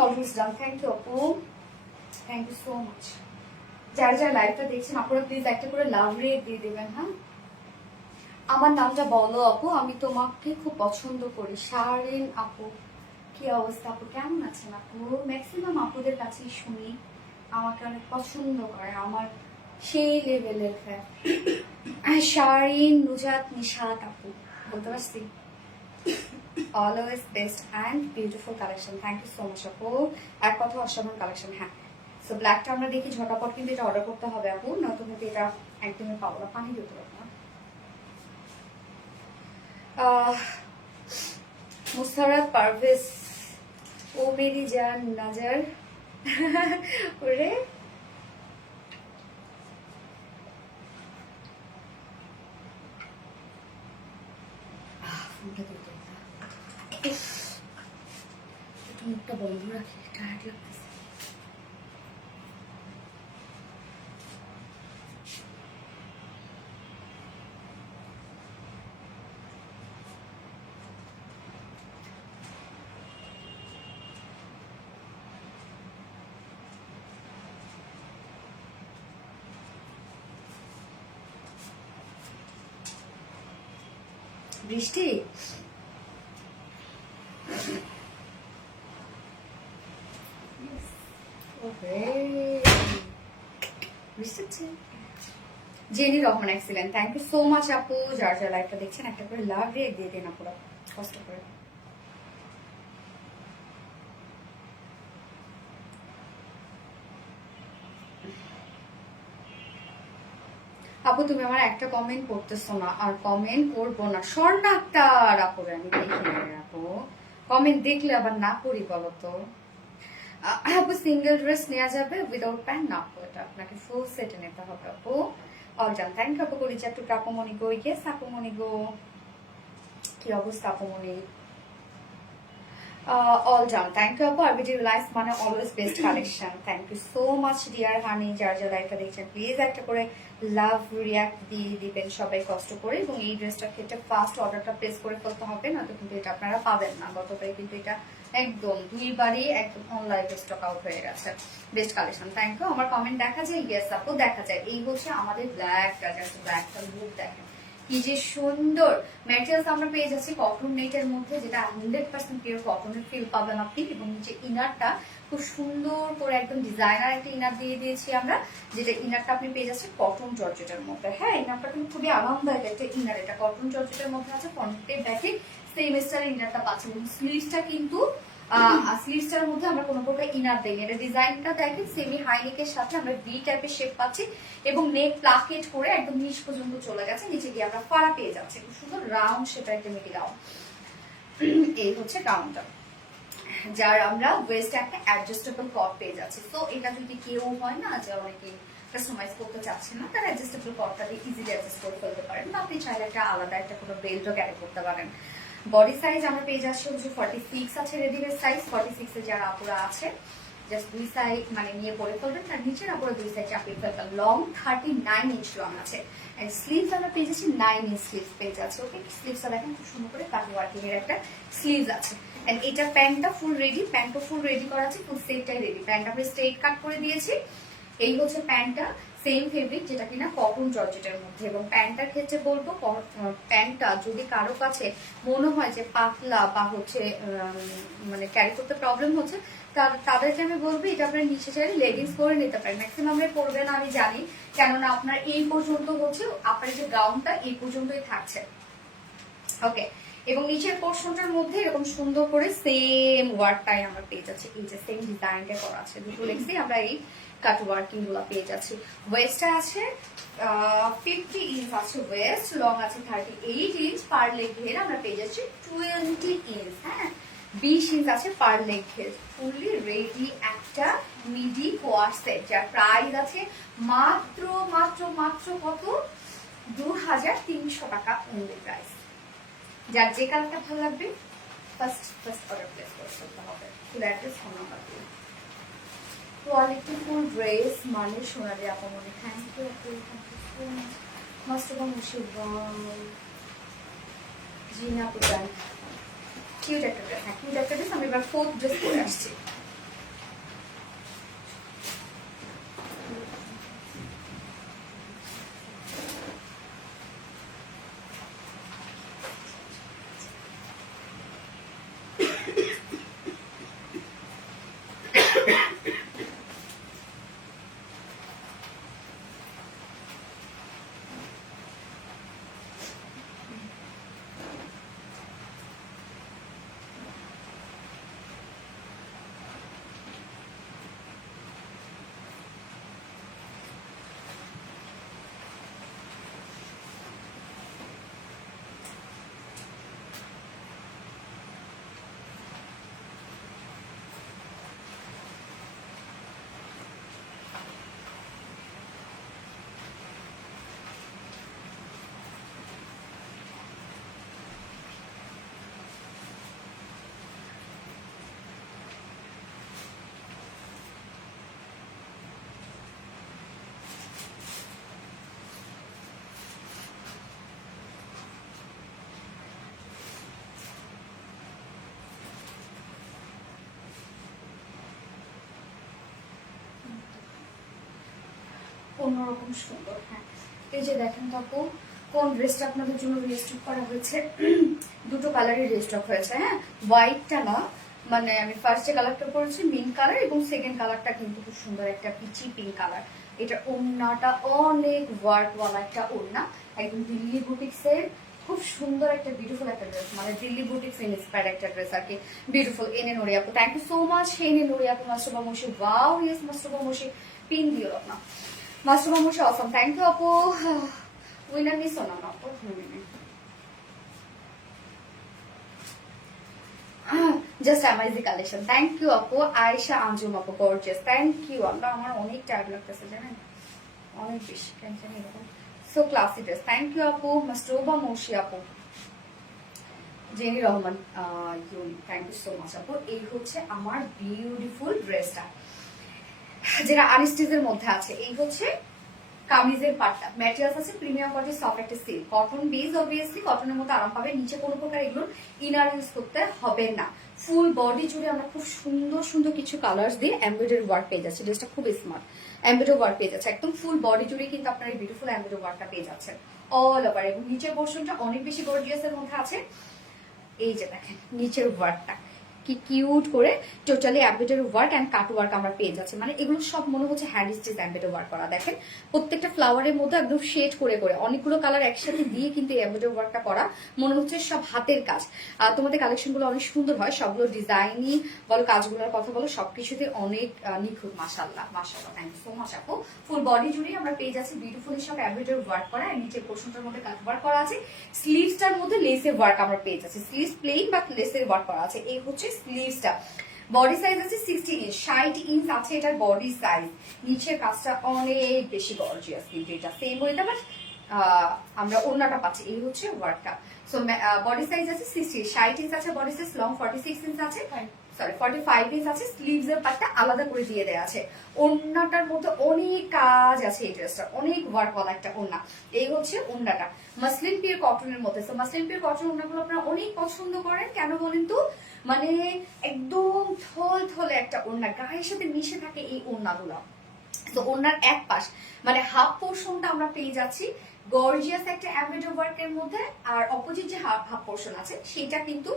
অলমোস্ট ডান। থ্যাংক ইউ আপু, থ্যাংক ইউ সো মাচ। যারা যারা লাইভটা দেখছেন আপনারা প্লিজ একটা করে লাভ রেট দিয়ে দেবেন। হ্যাঁ, আমার নামটা বলো আপু, আমি তোমাকে খুব পছন্দ করি। শারিন আপু, কি অবস্থা আপু, কেমন আছেন আপু? ম্যাক্সিমাম আপুদের কাছেই শুনি আমাকে অনেক পছন্দ করে, আমার সেই লেভেলের ফ্যান। শারিন, নুজাত, নিশাত আপু, বলতে পারছি? Always best and beautiful collection, thank you so much আপু। এক কথা অসাধারণ কালেকশন। হ্যাঁ, সো ব্ল্যাকটা আমরা দেখি ঝটাপট, কিন্তু এটা অর্ডার করতে হবে আপু, নয়তো কিন্তু এটা একদমই পাবো না। পানি দিতে পারবো না। মুসারাত পারভেজ, ও মেরি জান নজর, ওরে ফোনটা দিতে মুখটা বন্ধ রাখি, টায়ার্ড লাগতেছে। Brishti, Jenny Rahman, excellent, thank you so much আপু। যার যার লাইভটা দেখছেন একটা করে লাভ রেট দিয়ে দেন আপুরা, কষ্ট করে। আপু তুমি আমার একটা কমেন্ট করতেছো না, আর কমেন্ট করবো না। স্বর্ণাক্তার আপুরে আমি দেখি না আপু, কমেন্ট দেখলে আবার না করি বলো তো। আপু সিঙ্গেল ড্রেস নেওয়া যাবে উইদাউট প্যান্ট? না আপু, এটা আপনাকে ফুল সেটে নিতে হবে আপু। অলজান, থ্যাংক ইউ আপু। করি একটু কাপুমণি গো, ইয়েস আপুমণি গো, কি অবস্থা আপুমণি? অলজান, থ্যাংক ইউ আপু। আরবিডি রিলায়েন্স মানে always best collection, thank you so much dear honey. যার যার লাইভটা দেখছেন প্লিজ একটা করে লাভ রিয়াক্ট দিয়ে দিবেন সবাই কষ্ট করে, এবং এই ড্রেসটার ক্ষেত্রে ফার্স্ট অর্ডারটা প্লেস করে ফেলতে হবে, নয়তো কিন্তু এটা আপনারা পাবেন না। গতকাল কিন্তু এটা একদম 2 বারই একদম অনলাইন স্টক আউট হয়ে গেছে। Best collection, thank you. আমার কমেন্ট দেখা যায়? ইয়েস আপু দেখা যায়। এই হচ্ছে আমাদের ব্ল্যাকটা, জাস্ট ব্ল্যাকটা লুক দেখেন কি যে সুন্দর। ম্যাটেরিয়ালস আমরা পেয়ে যাচ্ছি কটন নেটের মধ্যে, যেটা 100% পিওর কটনের ফিল পাবেন আপনি, এবং নিচে ইনারটা খুব সুন্দর করে একদম ডিজাইনার একটা ইনার দিয়ে দিয়েছি আমরা, যেটা ইনারটা আপনি পেয়ে যাচ্ছেন কটন জর্জেটের মধ্যে। হ্যাঁ, ইনারটা কিন্তু খুবই আরামদায়ক একটা ইনার, এটা কটন জর্জেটের মধ্যে আছে। ফ্রন্টে ব্যাকে সেম স্টাইলের ইনারটা পাচ্ছেন, এবং স্লিভসটা কিন্তু স্লিভসটার মধ্যে আমরা কোনো প্রকার ইনার দেইনি। এটা ডিজাইনটা দেখেন সেমি হাই নেকের সাথে আমরা ভি টাইপের শেপ পাচ্ছি, এবং নেক প্লাকেট করে একদম নিচ পর্যন্ত চলে গেছে, নিচে গিয়ে আমরা ফাড়া পেয়ে যাচ্ছি খুব সুন্দর রাউন্ড শেপের একটা মিডি গাউন। এই হচ্ছে গাউনটা, যার আমরা ওয়েস্টে একটা অ্যাডজাস্টেবল কট পেয়ে যাচ্ছি। তো এটা যদি কেউ হয় না যে অনেকে কাস্টমাইজ করতে চাচ্ছে না, তারা অ্যাডজাস্টেবল কটটা দিয়ে ইজিলি অ্যাডজাস্ট করে ফেলতে পারেন, বা আপনি চাইলে একটা আলাদা একটা কোনো বেল্টও ক্যারি করতে পারেন। বডি সাইজ আমরা পেয়ে যাচ্ছি হচ্ছে 46 আছে রেডিমেড সাইজ। 46 এ যারা আপুরা আছে জাস্ট 2 সাইড মানে নিয়ে পরে ফেলবেন, তার নিচের আপুরা 2 সাইড চাপিয়ে ফেলবেন। লং 39 ইঞ্চ লং আছে, এন্ড স্লিভস আমরা পেয়ে যাচ্ছি 9 ইঞ্চ স্লিভস পেয়ে যাচ্ছে। ওকে, স্লিভসটা দেখেন খুব সুন্দর করে কাট ওয়ার্কিং এর একটা স্লিভস আছে। এন্ড এটা প্যান্টটা ফুল রেডি, প্যান্টও ফুল রেডি করা আছে, ফুল সেটটাই রেডি। প্যান্ট আমরা স্ট্রেট কাট করে দিয়েছি। এই হচ্ছে প্যান্টটা, সেম ফেব্রিক যেটা কিনা কটন জর্জেটের মধ্যে। এবং প্যান্টটার ক্ষেত্রে বলবো, প্যান্টটা যদি কারো কাছে মনে হয় যে পাতলা বা হচ্ছে মানে ক্যারি করতে প্রবলেম হচ্ছে, তাদেরকে আমি বলবো এটা আপনার নিচে চাইলে লেগিংস করে নিতে পারেন। ম্যাক্সিমাম পরবে না আমি জানি, কেননা আপনার এই পর্যন্ত হচ্ছে আপনার যে গাউনটা এই পর্যন্তই থাকছে। ওকে, এবং নিচের পোর্শনটার মধ্যে এরকম সুন্দর করে সেম ওয়ার্কটাই আমরা পেয়ে যাচ্ছি। এই যে সেম ডিজাইনটা করা আছে, দুটো লেগসে আমরা এই কাট ওয়ার্কিং গুলো পেয়ে যাচ্ছি। ওয়েস্টটা আছে 50 ইঞ্চ আছে ওয়েস্ট, লং আছে 38 ইঞ্চ, পার লেগ ঘের আমরা পেয়ে যাচ্ছি 20 ইঞ্চ। হ্যাঁ, 20 ইঞ্চ আছে পার লেগ ঘের। ফুললি রেডি একটা মিডি কোয়ার সেট, যার প্রাইস আছে মাত্র মাত্র মাত্র কত, 2300 টাকা অনলি প্রাইস। যার যে কালারটা ভালো লাগবে ফার্স্ট অর্ডার প্লেস করতে হবে। ফুল অ্যাড্রেস, ফোন নাম্বার দিয়ে। কোয়ালিটি ফুল ড্রেস মানে সোনালি আপা মনে। Thank you so much. মাস্টার মুশি জিনা পুজান, কিউট একটা ড্রেস। হ্যাঁ, কিউট একটা ড্রেস। আমি এবার 4th ড্রেস পরে আসছি। অন্যরকম সুন্দর। হ্যাঁ, এই যে দেখেন তো আপু, কোন ড্রেসটা আপনাদের জন্য রেস্টক করা হয়েছে। দুটো কালারের রেস্টক হয়েছে। হ্যাঁ, হোয়াইটটা না, মানে আমি ফার্স্টে কালারটা পরেছি মিন্ট কালার, এবং সেকেন্ড কালারটা কিন্তু খুব সুন্দর একটা পিচি পিঙ্ক কালার। এটা ওড়নাটা অনেক ওয়ার্কওয়ালা একটা ওড়না, একদম দিল্লি বুটিক্সের খুব সুন্দর একটা বিউটিফুল একটা ড্রেস, মানে দিল্লি বুটিক্স ইন্সপায়ার্ড একটা ড্রেস আর কি। বিউটিফুল। এনে নুরি আপু, থ্যাংক ইউ সো মাচ। এনে নুরি আপু, মাস্টারবা মুশি, ওয়াও ইয়েস মাস্টারবা মুশি, পিন দিও না মাস্টারবা মুশি, অসম, থ্যাংক ইউ আপু। উইনার মিস হলো না আপু। Just amazing collection. Thank you আপু। আয়েশা আঞ্জুম আপু, গর্জিয়াস, থ্যাংক ইউ। আমরা আমার অনেক টায়ার্ড লাগতেছে জানেন, অনেক বেশি টেনশন এরকম। So classy dress, thank you আপু। মাস্টারবা মুশি আপু, জেনি রহমান ইউনি, থ্যাংক ইউ সো মাচ আপু। এই হচ্ছে আমার বিউটিফুল ড্রেসটা, যেটা আনস্টিচের মধ্যে আছে। এই হচ্ছে কামিজের পাটটা, ম্যাটেরিয়ালস আছে প্রিমিয়াম কোয়ালিটি, সফট একটা সিল্ক, কটন বেস, অবভিয়াসলি কটনের মধ্যে আরাম পাবে। নিচে কোনো প্রকার এগুলো ইনার ইউজ করতে হবে না। ফুল বডি জুড়ে আমরা খুব সুন্দর সুন্দর কিছু কালার্স দিয়ে এমব্রয়ডারি ওয়ার্ক পেয়ে যাচ্ছে। ড্রেসটা খুব স্মার্ট, এমব্রয়ডারি ওয়ার্ক পেয়ে যাচ্ছে একদম ফুল বডি জুড়ে, কিন্তু আপনার এই বিউটিফুল এমব্রয়ডারি ওয়ার্কটা পেয়ে যাচ্ছেন অল ওভার। এবং নিচের পোর্শনটা অনেক বেশি গর্জিয়াসের মধ্যে আছে। এই যে দেখেন নিচের ওয়ার্কটা কি কিউট করে totally embroidery work and cut work আমরা পেয়ে যাচ্ছি। মানে এগুলো সব মনে হচ্ছে হ্যান্ড স্টিচ এমব্রয়ডারি ওয়ার্ক করা। দেখেন প্রত্যেকটা ফ্লাওয়ারের মধ্যে একদম শেড করে করে অনেকগুলো কালার একসাথে দিয়ে কিন্তু এমব্রয়ডারি ওয়ার্কটা করা, মনে হচ্ছে সব হাতের কাজ। তোমাদের কালেকশন গুলো অনেক সুন্দর হয়, সবগুলো ডিজাইনই বলো, কাজগুলোর কথা বলো, সবকিছুতে অনেক নিখুঁত। মাশাআল্লাহ মাশাআল্লাহ, থ্যাংক ইউ সো মাচ আপু। ফুল বডি জুড়ে আমরা পেয়ে যাচ্ছি বিউটিফুলি সব এমব্রয়ডারি ওয়ার্ক করা, আর নিচের পোর্শনটার মধ্যে কাট ওয়ার্ক করা আছে। স্লিভসটার মধ্যে লেসের ওয়ার্ক আমরা পেয়ে যাচ্ছি, স্লিভস প্লেন বাট লেসের ওয়ার্ক করা আছে। এই হচ্ছে স্লিভসটা। বডি সাইজ আছে 60 ইঞ্চ, 60 ইঞ্চ আছে এটার বডি সাইজ। নিচের কাজটা অনেক বেশি গর্জিয়াস, কিন্তু এটা সেম ওয়েতে বাট আমরা ওড়নাটা পাচ্ছি। এই হচ্ছে ওয়ার্কটা। সো বডি সাইজ আছে 60, 60 ইঞ্চ আছে বডি সাইজ, লং 46 ইঞ্চ আছে, সরি 45 ইঞ্চ আছে। স্লিভস এর পার্টটা আলাদা করে দিয়ে দেওয়া আছে। ওড়নাটার মধ্যে অনেক কাজ আছে, এই ড্রেসটা অনেক ওয়ার্কওয়ালা একটা ওড়না। এই হচ্ছে ওড়নাটা মাসলিন পিওর কটনের মধ্যে। তো মাসলিন পিওর কটন ওড়নাগুলো আপনারা অনেক পছন্দ করেন, কেন বলেন তো? মানে একদম থল থলে একটা ওড়না, গায়ের সাথে মিশে থাকে এই ওড়নাগুলো। তো ওড়নার এক পাশ মানে হাফ পোর্শনটা আমরা পেয়ে যাচ্ছি গর্জিয়াস একটা এমব্রয়ডারি ওয়ার্কের মধ্যে, আর অপোজিট যে হাফ পোর্শন আছে সেটা কিন্তু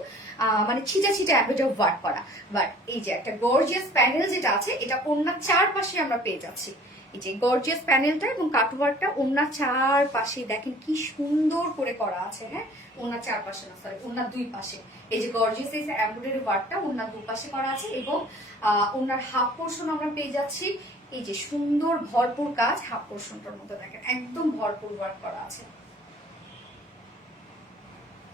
মানে ছিটা ছিটা এমব্রয়ডারি ওয়ার্ক করা। বাট এই যে একটা গর্জিয়াস প্যানেল যেটা আছে, এটা ওড়নার চারপাশে আমরা পেয়ে যাচ্ছি। এই যে গর্জিয়াস প্যানেলটা এবং কাটওয়ার্কটা ওনার চারপাশে দেখেন কি সুন্দর করে করা আছে। হ্যাঁ, ওনার চারপাশে না, সরি ওনার দুই পাশে এই যে গর্জিয়াস এই এমব্রয়ডারি ওয়ার্কটা ওনার দুপাশে করা আছে এবং ওনার হাফ পোর্শন আমরা পেয়ে যাচ্ছি এই যে সুন্দর ভরপুর কাজ। হাফ পোর্শনটার মধ্যে দেখেন একদম ভরপুর ওয়ার্ক করা আছে,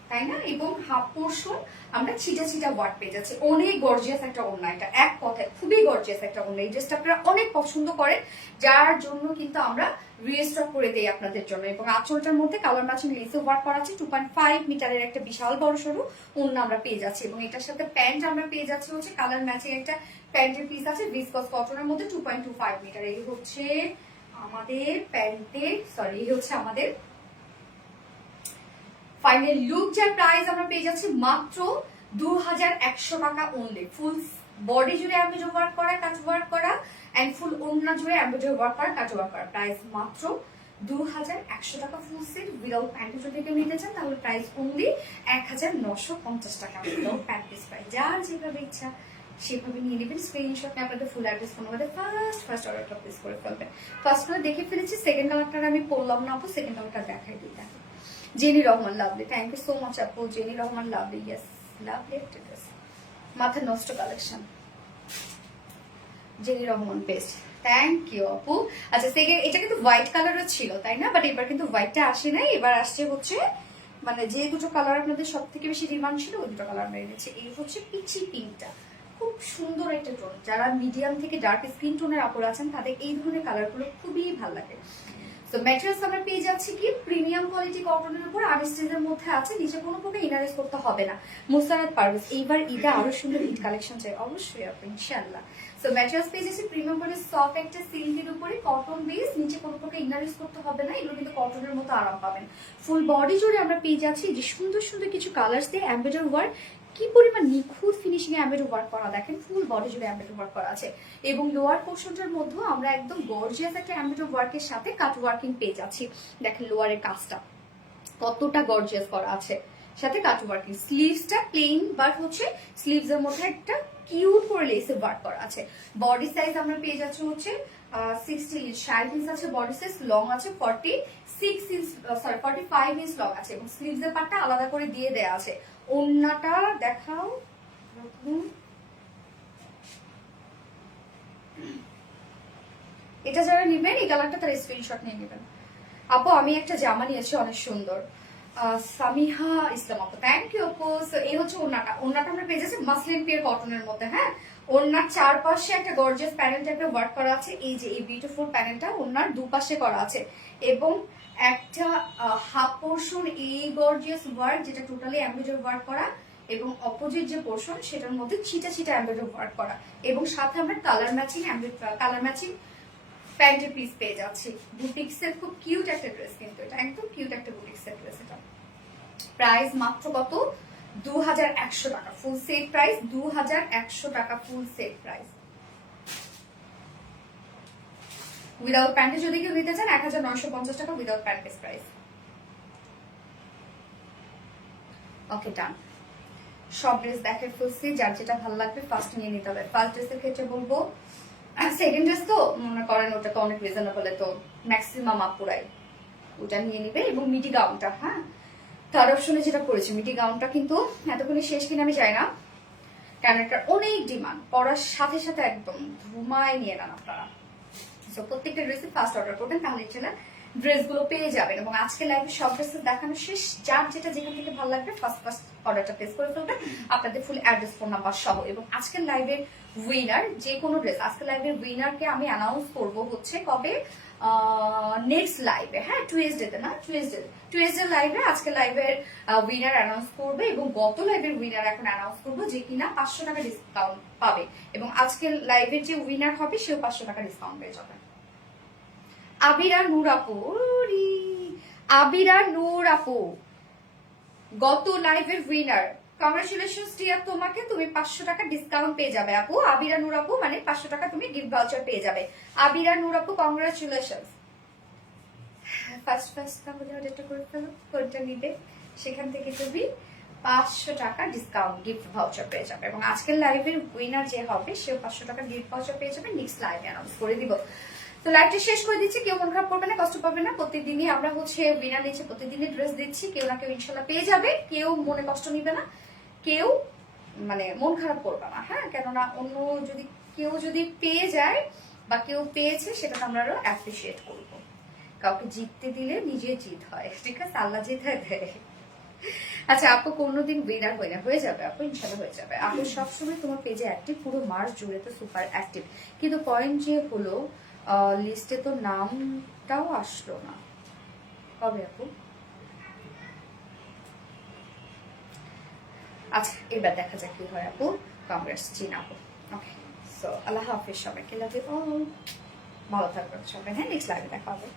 তাই না? এবং হাফ পোর্শন আমরা ছিটা ছিটা ওয়ার্ক পেয়ে যাচ্ছি। অনেক গর্জিয়াস একটা ওড়না, এটা এক কথায় খুবই গর্জিয়াস একটা ওড়না। এই ড্রেসটা আপনারা অনেক পছন্দ করেন, যার জন্য কিন্তু আমরা রিস্টক করে দেই আপনাদের জন্য। এবং আঁচলটার মধ্যে কালার ম্যাচিং লেসে ওয়ার্ক করা আছে। 2.5 মিটারের একটা বিশাল বড় সরু ওড়না আমরা পেয়ে যাচ্ছি এবং এটার সাথে প্যান্ট আমরা পেয়ে যাচ্ছি হচ্ছে কালার ম্যাচিং একটা প্যান্টের পিস আছে ভিসকস কটনের মধ্যে 2.25 মিটার। এই হচ্ছে আমাদের প্যান্টের, সরি এই হচ্ছে আমাদের ফাইনাল লুক। যার প্রাইস আমরা পেয়ে যাচ্ছি মাত্র 2100 টাকা অনলি। ফুল বডি জুড়ে এমব্রয়ডারি ওয়ার্ক করা, কাজ ওয়ার্ক করা এন্ড ফুল ওড়না জুড়ে এমব্রয়ডারি ওয়ার্ক করা, কাজ ওয়ার্ক করা। প্রাইস মাত্র 2100 টাকা ফুল সেট। উইদাউট প্যান্ট যদি কেউ নিতে চান তাহলে প্রাইস অনলি 1950 টাকা উইদাউট প্যান্ট পিস প্রাইস। যার যেভাবে ইচ্ছা সেভাবে নিয়ে নেবেন। স্ক্রিনশট নিয়ে আপনাদের ফুল অ্যাড্রেস ফোন নাম্বারে ফার্স্ট অর্ডারটা প্লেস করে ফেলবেন। ফার্স্ট কালার দেখে ফেলেছি, সেকেন্ড কালারটা আমি পরলাম না আপু, সেকেন্ড কালারটা দেখাই দিই। দেখো Jeni Rahman, lovely, thank you so much আপু। Jenny Rahman, lovely, yes lovely একটা ড্রেস, মাথা নষ্ট কালেকশন। Jeni Rahman best, thank you আপু। আচ্ছা সেকেন্ড, এটা কিন্তু হোয়াইট কালারও ছিল তাই না, বাট এবার কিন্তু হোয়াইটটা আসে নাই, এবার আসছে হচ্ছে মানে যে দুটো কালার আপনাদের সব থেকে বেশি ডিমান্ড ছিল ওই দুটো কালার আমরা এনেছি। এই হচ্ছে পিচি পিঙ্কটা, খুব সুন্দর একটা টোন। যারা মিডিয়াম থেকে ডার্ক স্কিন টোনের আপুর আছেন তাদের এই ধরনের কালারগুলো খুবই ভালো লাগে। তো ম্যাটেরিয়ালস আমরা পেয়ে যাচ্ছি কি প্রিমিয়াম কোয়ালিটি কটনের উপর আনস্টিচের মধ্যে আছে, নিচে কোনো প্রকার ইনারাইজ করতে হবে না। মুসারাত পারভেজ, এইবার ঈদে আরো সুন্দর ঈদ কালেকশন চাই অবশ্যই আপু ইনশাআল্লাহ। সো ম্যাটেরিয়ালস পেয়ে যাচ্ছি প্রিমিয়াম কোয়ালিটি সফট একটা সিল্কের উপরে কটন বেস, নিচে কোনো প্রকার ইনারাইজ করতে হবে না, এগুলো কিন্তু কটনের মতো আরাম পাবেন। ফুল বডি জুড়ে আমরা পেয়ে যাচ্ছি যে সুন্দর সুন্দর কিছু কালার্স দিয়ে এমব্রয়ডারি ওয়ার্ক, কি পরিমাণ নিখুঁত ফিনিশিং এ এমব্রয়ডারি ওয়ার্ক করা, দেখেন ফুল বডি জুড়ে এমব্রয়ডারি ওয়ার্ক করা আছে। এবং লোয়ার পোর্শনটার মধ্যে আমরা একদম গর্জিয়াস একটা এমব্রয়ডারি ওয়ার্কের সাথে কাট ওয়ার্কিং পেয়ে যাচ্ছি। দেখেন লোয়ারের কাজটা কতটা গর্জিয়াস করা আছে, সাথে কাট ওয়ার্কিং। স্লিভসটা প্লেন বাট হচ্ছে স্লিভস এর মধ্যে একটা কিউট করে লেসে ওয়ার্ক করা আছে। বডি সাইজ আমরা পেয়ে যাচ্ছি হচ্ছে 60 ইঞ্চ, 60 ইঞ্চ আছে বডি সাইজ, লং আছে 46 ইঞ্চ, সরি 45 ইঞ্চ লং আছে এবং স্লিভস এর পার্টটা আলাদা করে দিয়ে দেয়া আছে। ওন্নাটা দেখাও, এটা যারা নিবেন এই কালারটা তার স্ক্রিনশট নিয়ে নেবেন। আপু আমি একটা জামা নিয়েছি অনেক সুন্দর, সামিহা ইসলাম আপু, থ্যাংক ইউ আপু। এই হচ্ছে ওন্নাটা, ওন্নাটা আমরা পেয়ে যাচ্ছি মাসলিন পিওর কটনের মধ্যে। হ্যাঁ, ওন্নার চারপাশে একটা গর্জিয়াস প্যানেল টাইপের ওয়ার্ক করা আছে। এই যে এই বিউটিফুল প্যানেলটা ওন্নার দুপাশে করা আছে এবং একটা হাফ পোর্শন এই গর্জিয়াস ওয়ার্ক যেটা টোটালি এমব্রয়ডারি ওয়ার্ক করা এবং অপোজিট যে পোর্শন সেটার মধ্যে ছিটা ছিটা এমব্রয়ডারি ওয়ার্ক করা এবং সাথে আমরা কালার ম্যাচিং প্যান্টের পিস পেয়ে যাচ্ছি। বুটিক্সের খুব কিউট একটা ড্রেস, কিন্তু এটা একদম কিউট একটা বুটিক্সের ড্রেস। এটা প্রাইস মাত্র কত, 2100 টাকা ফুল সেট প্রাইস, 2100 টাকা ফুল সেট প্রাইস। উইদাউট প্যান্টে যদি কেউ নিতে চান 1950 টাকা উইদাউট প্যান্ট পিস প্রাইস। ওকে ডান। সব ড্রেস দেখে ফেলছি, যার যেটা ভালো লাগবে ফার্স্ট নিয়ে নিতে হবে। ফার্স্ট ড্রেসের ক্ষেত্রে বলবো, সেকেন্ড ড্রেস তো মনে করেন ওটা তো অনেক রিজনেবল, তো ম্যাক্সিমাম আপুরাই ওটা নিয়ে নিবে। এবং মিডি গাউনটা, হ্যাঁ থার্ড অপশনে যেটা করেছি মিডি গাউনটা কিন্তু এতক্ষণে শেষ কিনা আমি যাই না, কারণ একটা অনেক ডিমান্ড, পরার সাথে সাথে একদম ধুমায় নিয়ে নেন আপনারা। সো প্রত্যেকটা ড্রেসে ফার্স্ট অর্ডার করবেন, তাহলে ইনশাআল্লাহ ড্রেসগুলো পেয়ে যাবেন। এবং আজকে লাইভে সব ড্রেসেস দেখানো শেষ, যার যেটা যেখান থেকে ভালো লাগবে ফার্স্ট অর্ডারটা প্লেস করে ফেলবেন আপনাদের ফুল অ্যাড্রেস ফোন নাম্বার সহ। এবং আজকের লাইভের উইনার যে কোনো ড্রেস, আজকের লাইভের উইনারকে আমি অ্যানাউন্স করব হচ্ছে কবে, নেক্সট লাইভে, হ্যাঁ টুয়েসডেতে না, টুয়েসডে লাইভে আজকে লাইভের উইনার অ্যানাউন্স করবে। এবং গত লাইভের উইনার এখন অ্যানাউন্স করবো যে কিনা 500 টাকা ডিসকাউন্ট পাবে এবং আজকের লাইভের যে উইনার হবে সেও 500 টাকা ডিসকাউন্ট পেয়ে যাবে। আবিরা নূর আপু, আবিরা নূর আপু গত লাইভের উইনার, কংগ্রাচুলেশনস ডিয়ার তোমাকে, তুমি 500 টাকা ডিসকাউন্ট পেয়ে যাবে আপু। আবিরা নূর আপু মানে 500 টাকা তুমি গিফট ভাউচার পেয়ে যাবে। আবিরা নূর আপু কংগ্রাচুলেশনস। ফার্স্ট তাহলে অর্ডারটা করে ফেলো, কোনটা নিবে সেখান থেকে তুমি 500 টাকা ডিসকাউন্ট গিফট ভাউচার পেয়ে যাবে। এবং আজকের লাইভের উইনার যে হবে সেও 500 টাকা গিফট ভাউচার পেয়ে যাবে, নেক্সট লাইভে অ্যানাউন্স করে দিব। তো লাইভটা শেষ করে দিচ্ছি, কেউ মন খারাপ করবে না, কষ্ট পাবে না। প্রতিদিনই আমরা হচ্ছে উইনার নিচ্ছে, প্রতিদিনই ড্রেস দিচ্ছি, কেউ না কেউ ইনশাল্লাহ পেয়ে যাবে, কেউ মনে কষ্ট নিবে না, কেউ মানে মন খারাপ করবে না, হ্যাঁ। কেননা অন্য কেউ যদি পেয়ে যায় বা কেউ পেয়েছে, সেটা আমরা আরো অ্যাপ্রিসিয়েট করবো। কাউকে জিততে দিলে নিজে জিত হয়, ঠিক আছে, আল্লাহ জিতে দেয়। আচ্ছা আপু কোনোদিন উইনার হয়ে যাবে আপু, ইনশাল্লাহ হয়ে যাবে আপু। সবসময় তোমার পেজে অ্যাক্টিভ, পুরো মাস জুড়ে তো সুপার অ্যাক্টিভ, কিন্তু পয়েন্ট যে হলো লিস্টে তো নামটাও আসলো না, কবে আপু? আচ্ছা এবার দেখা যাক কি হয় আপু। কংগ্রেস চিন আপু। ওকে, সো আল্লাহ হাফিজ সবাইকে, লাভ ইউ অল, ভালো থাকবেন সবাই, হ্যাঁ। নেক্সট লাইভে দেখা হবে।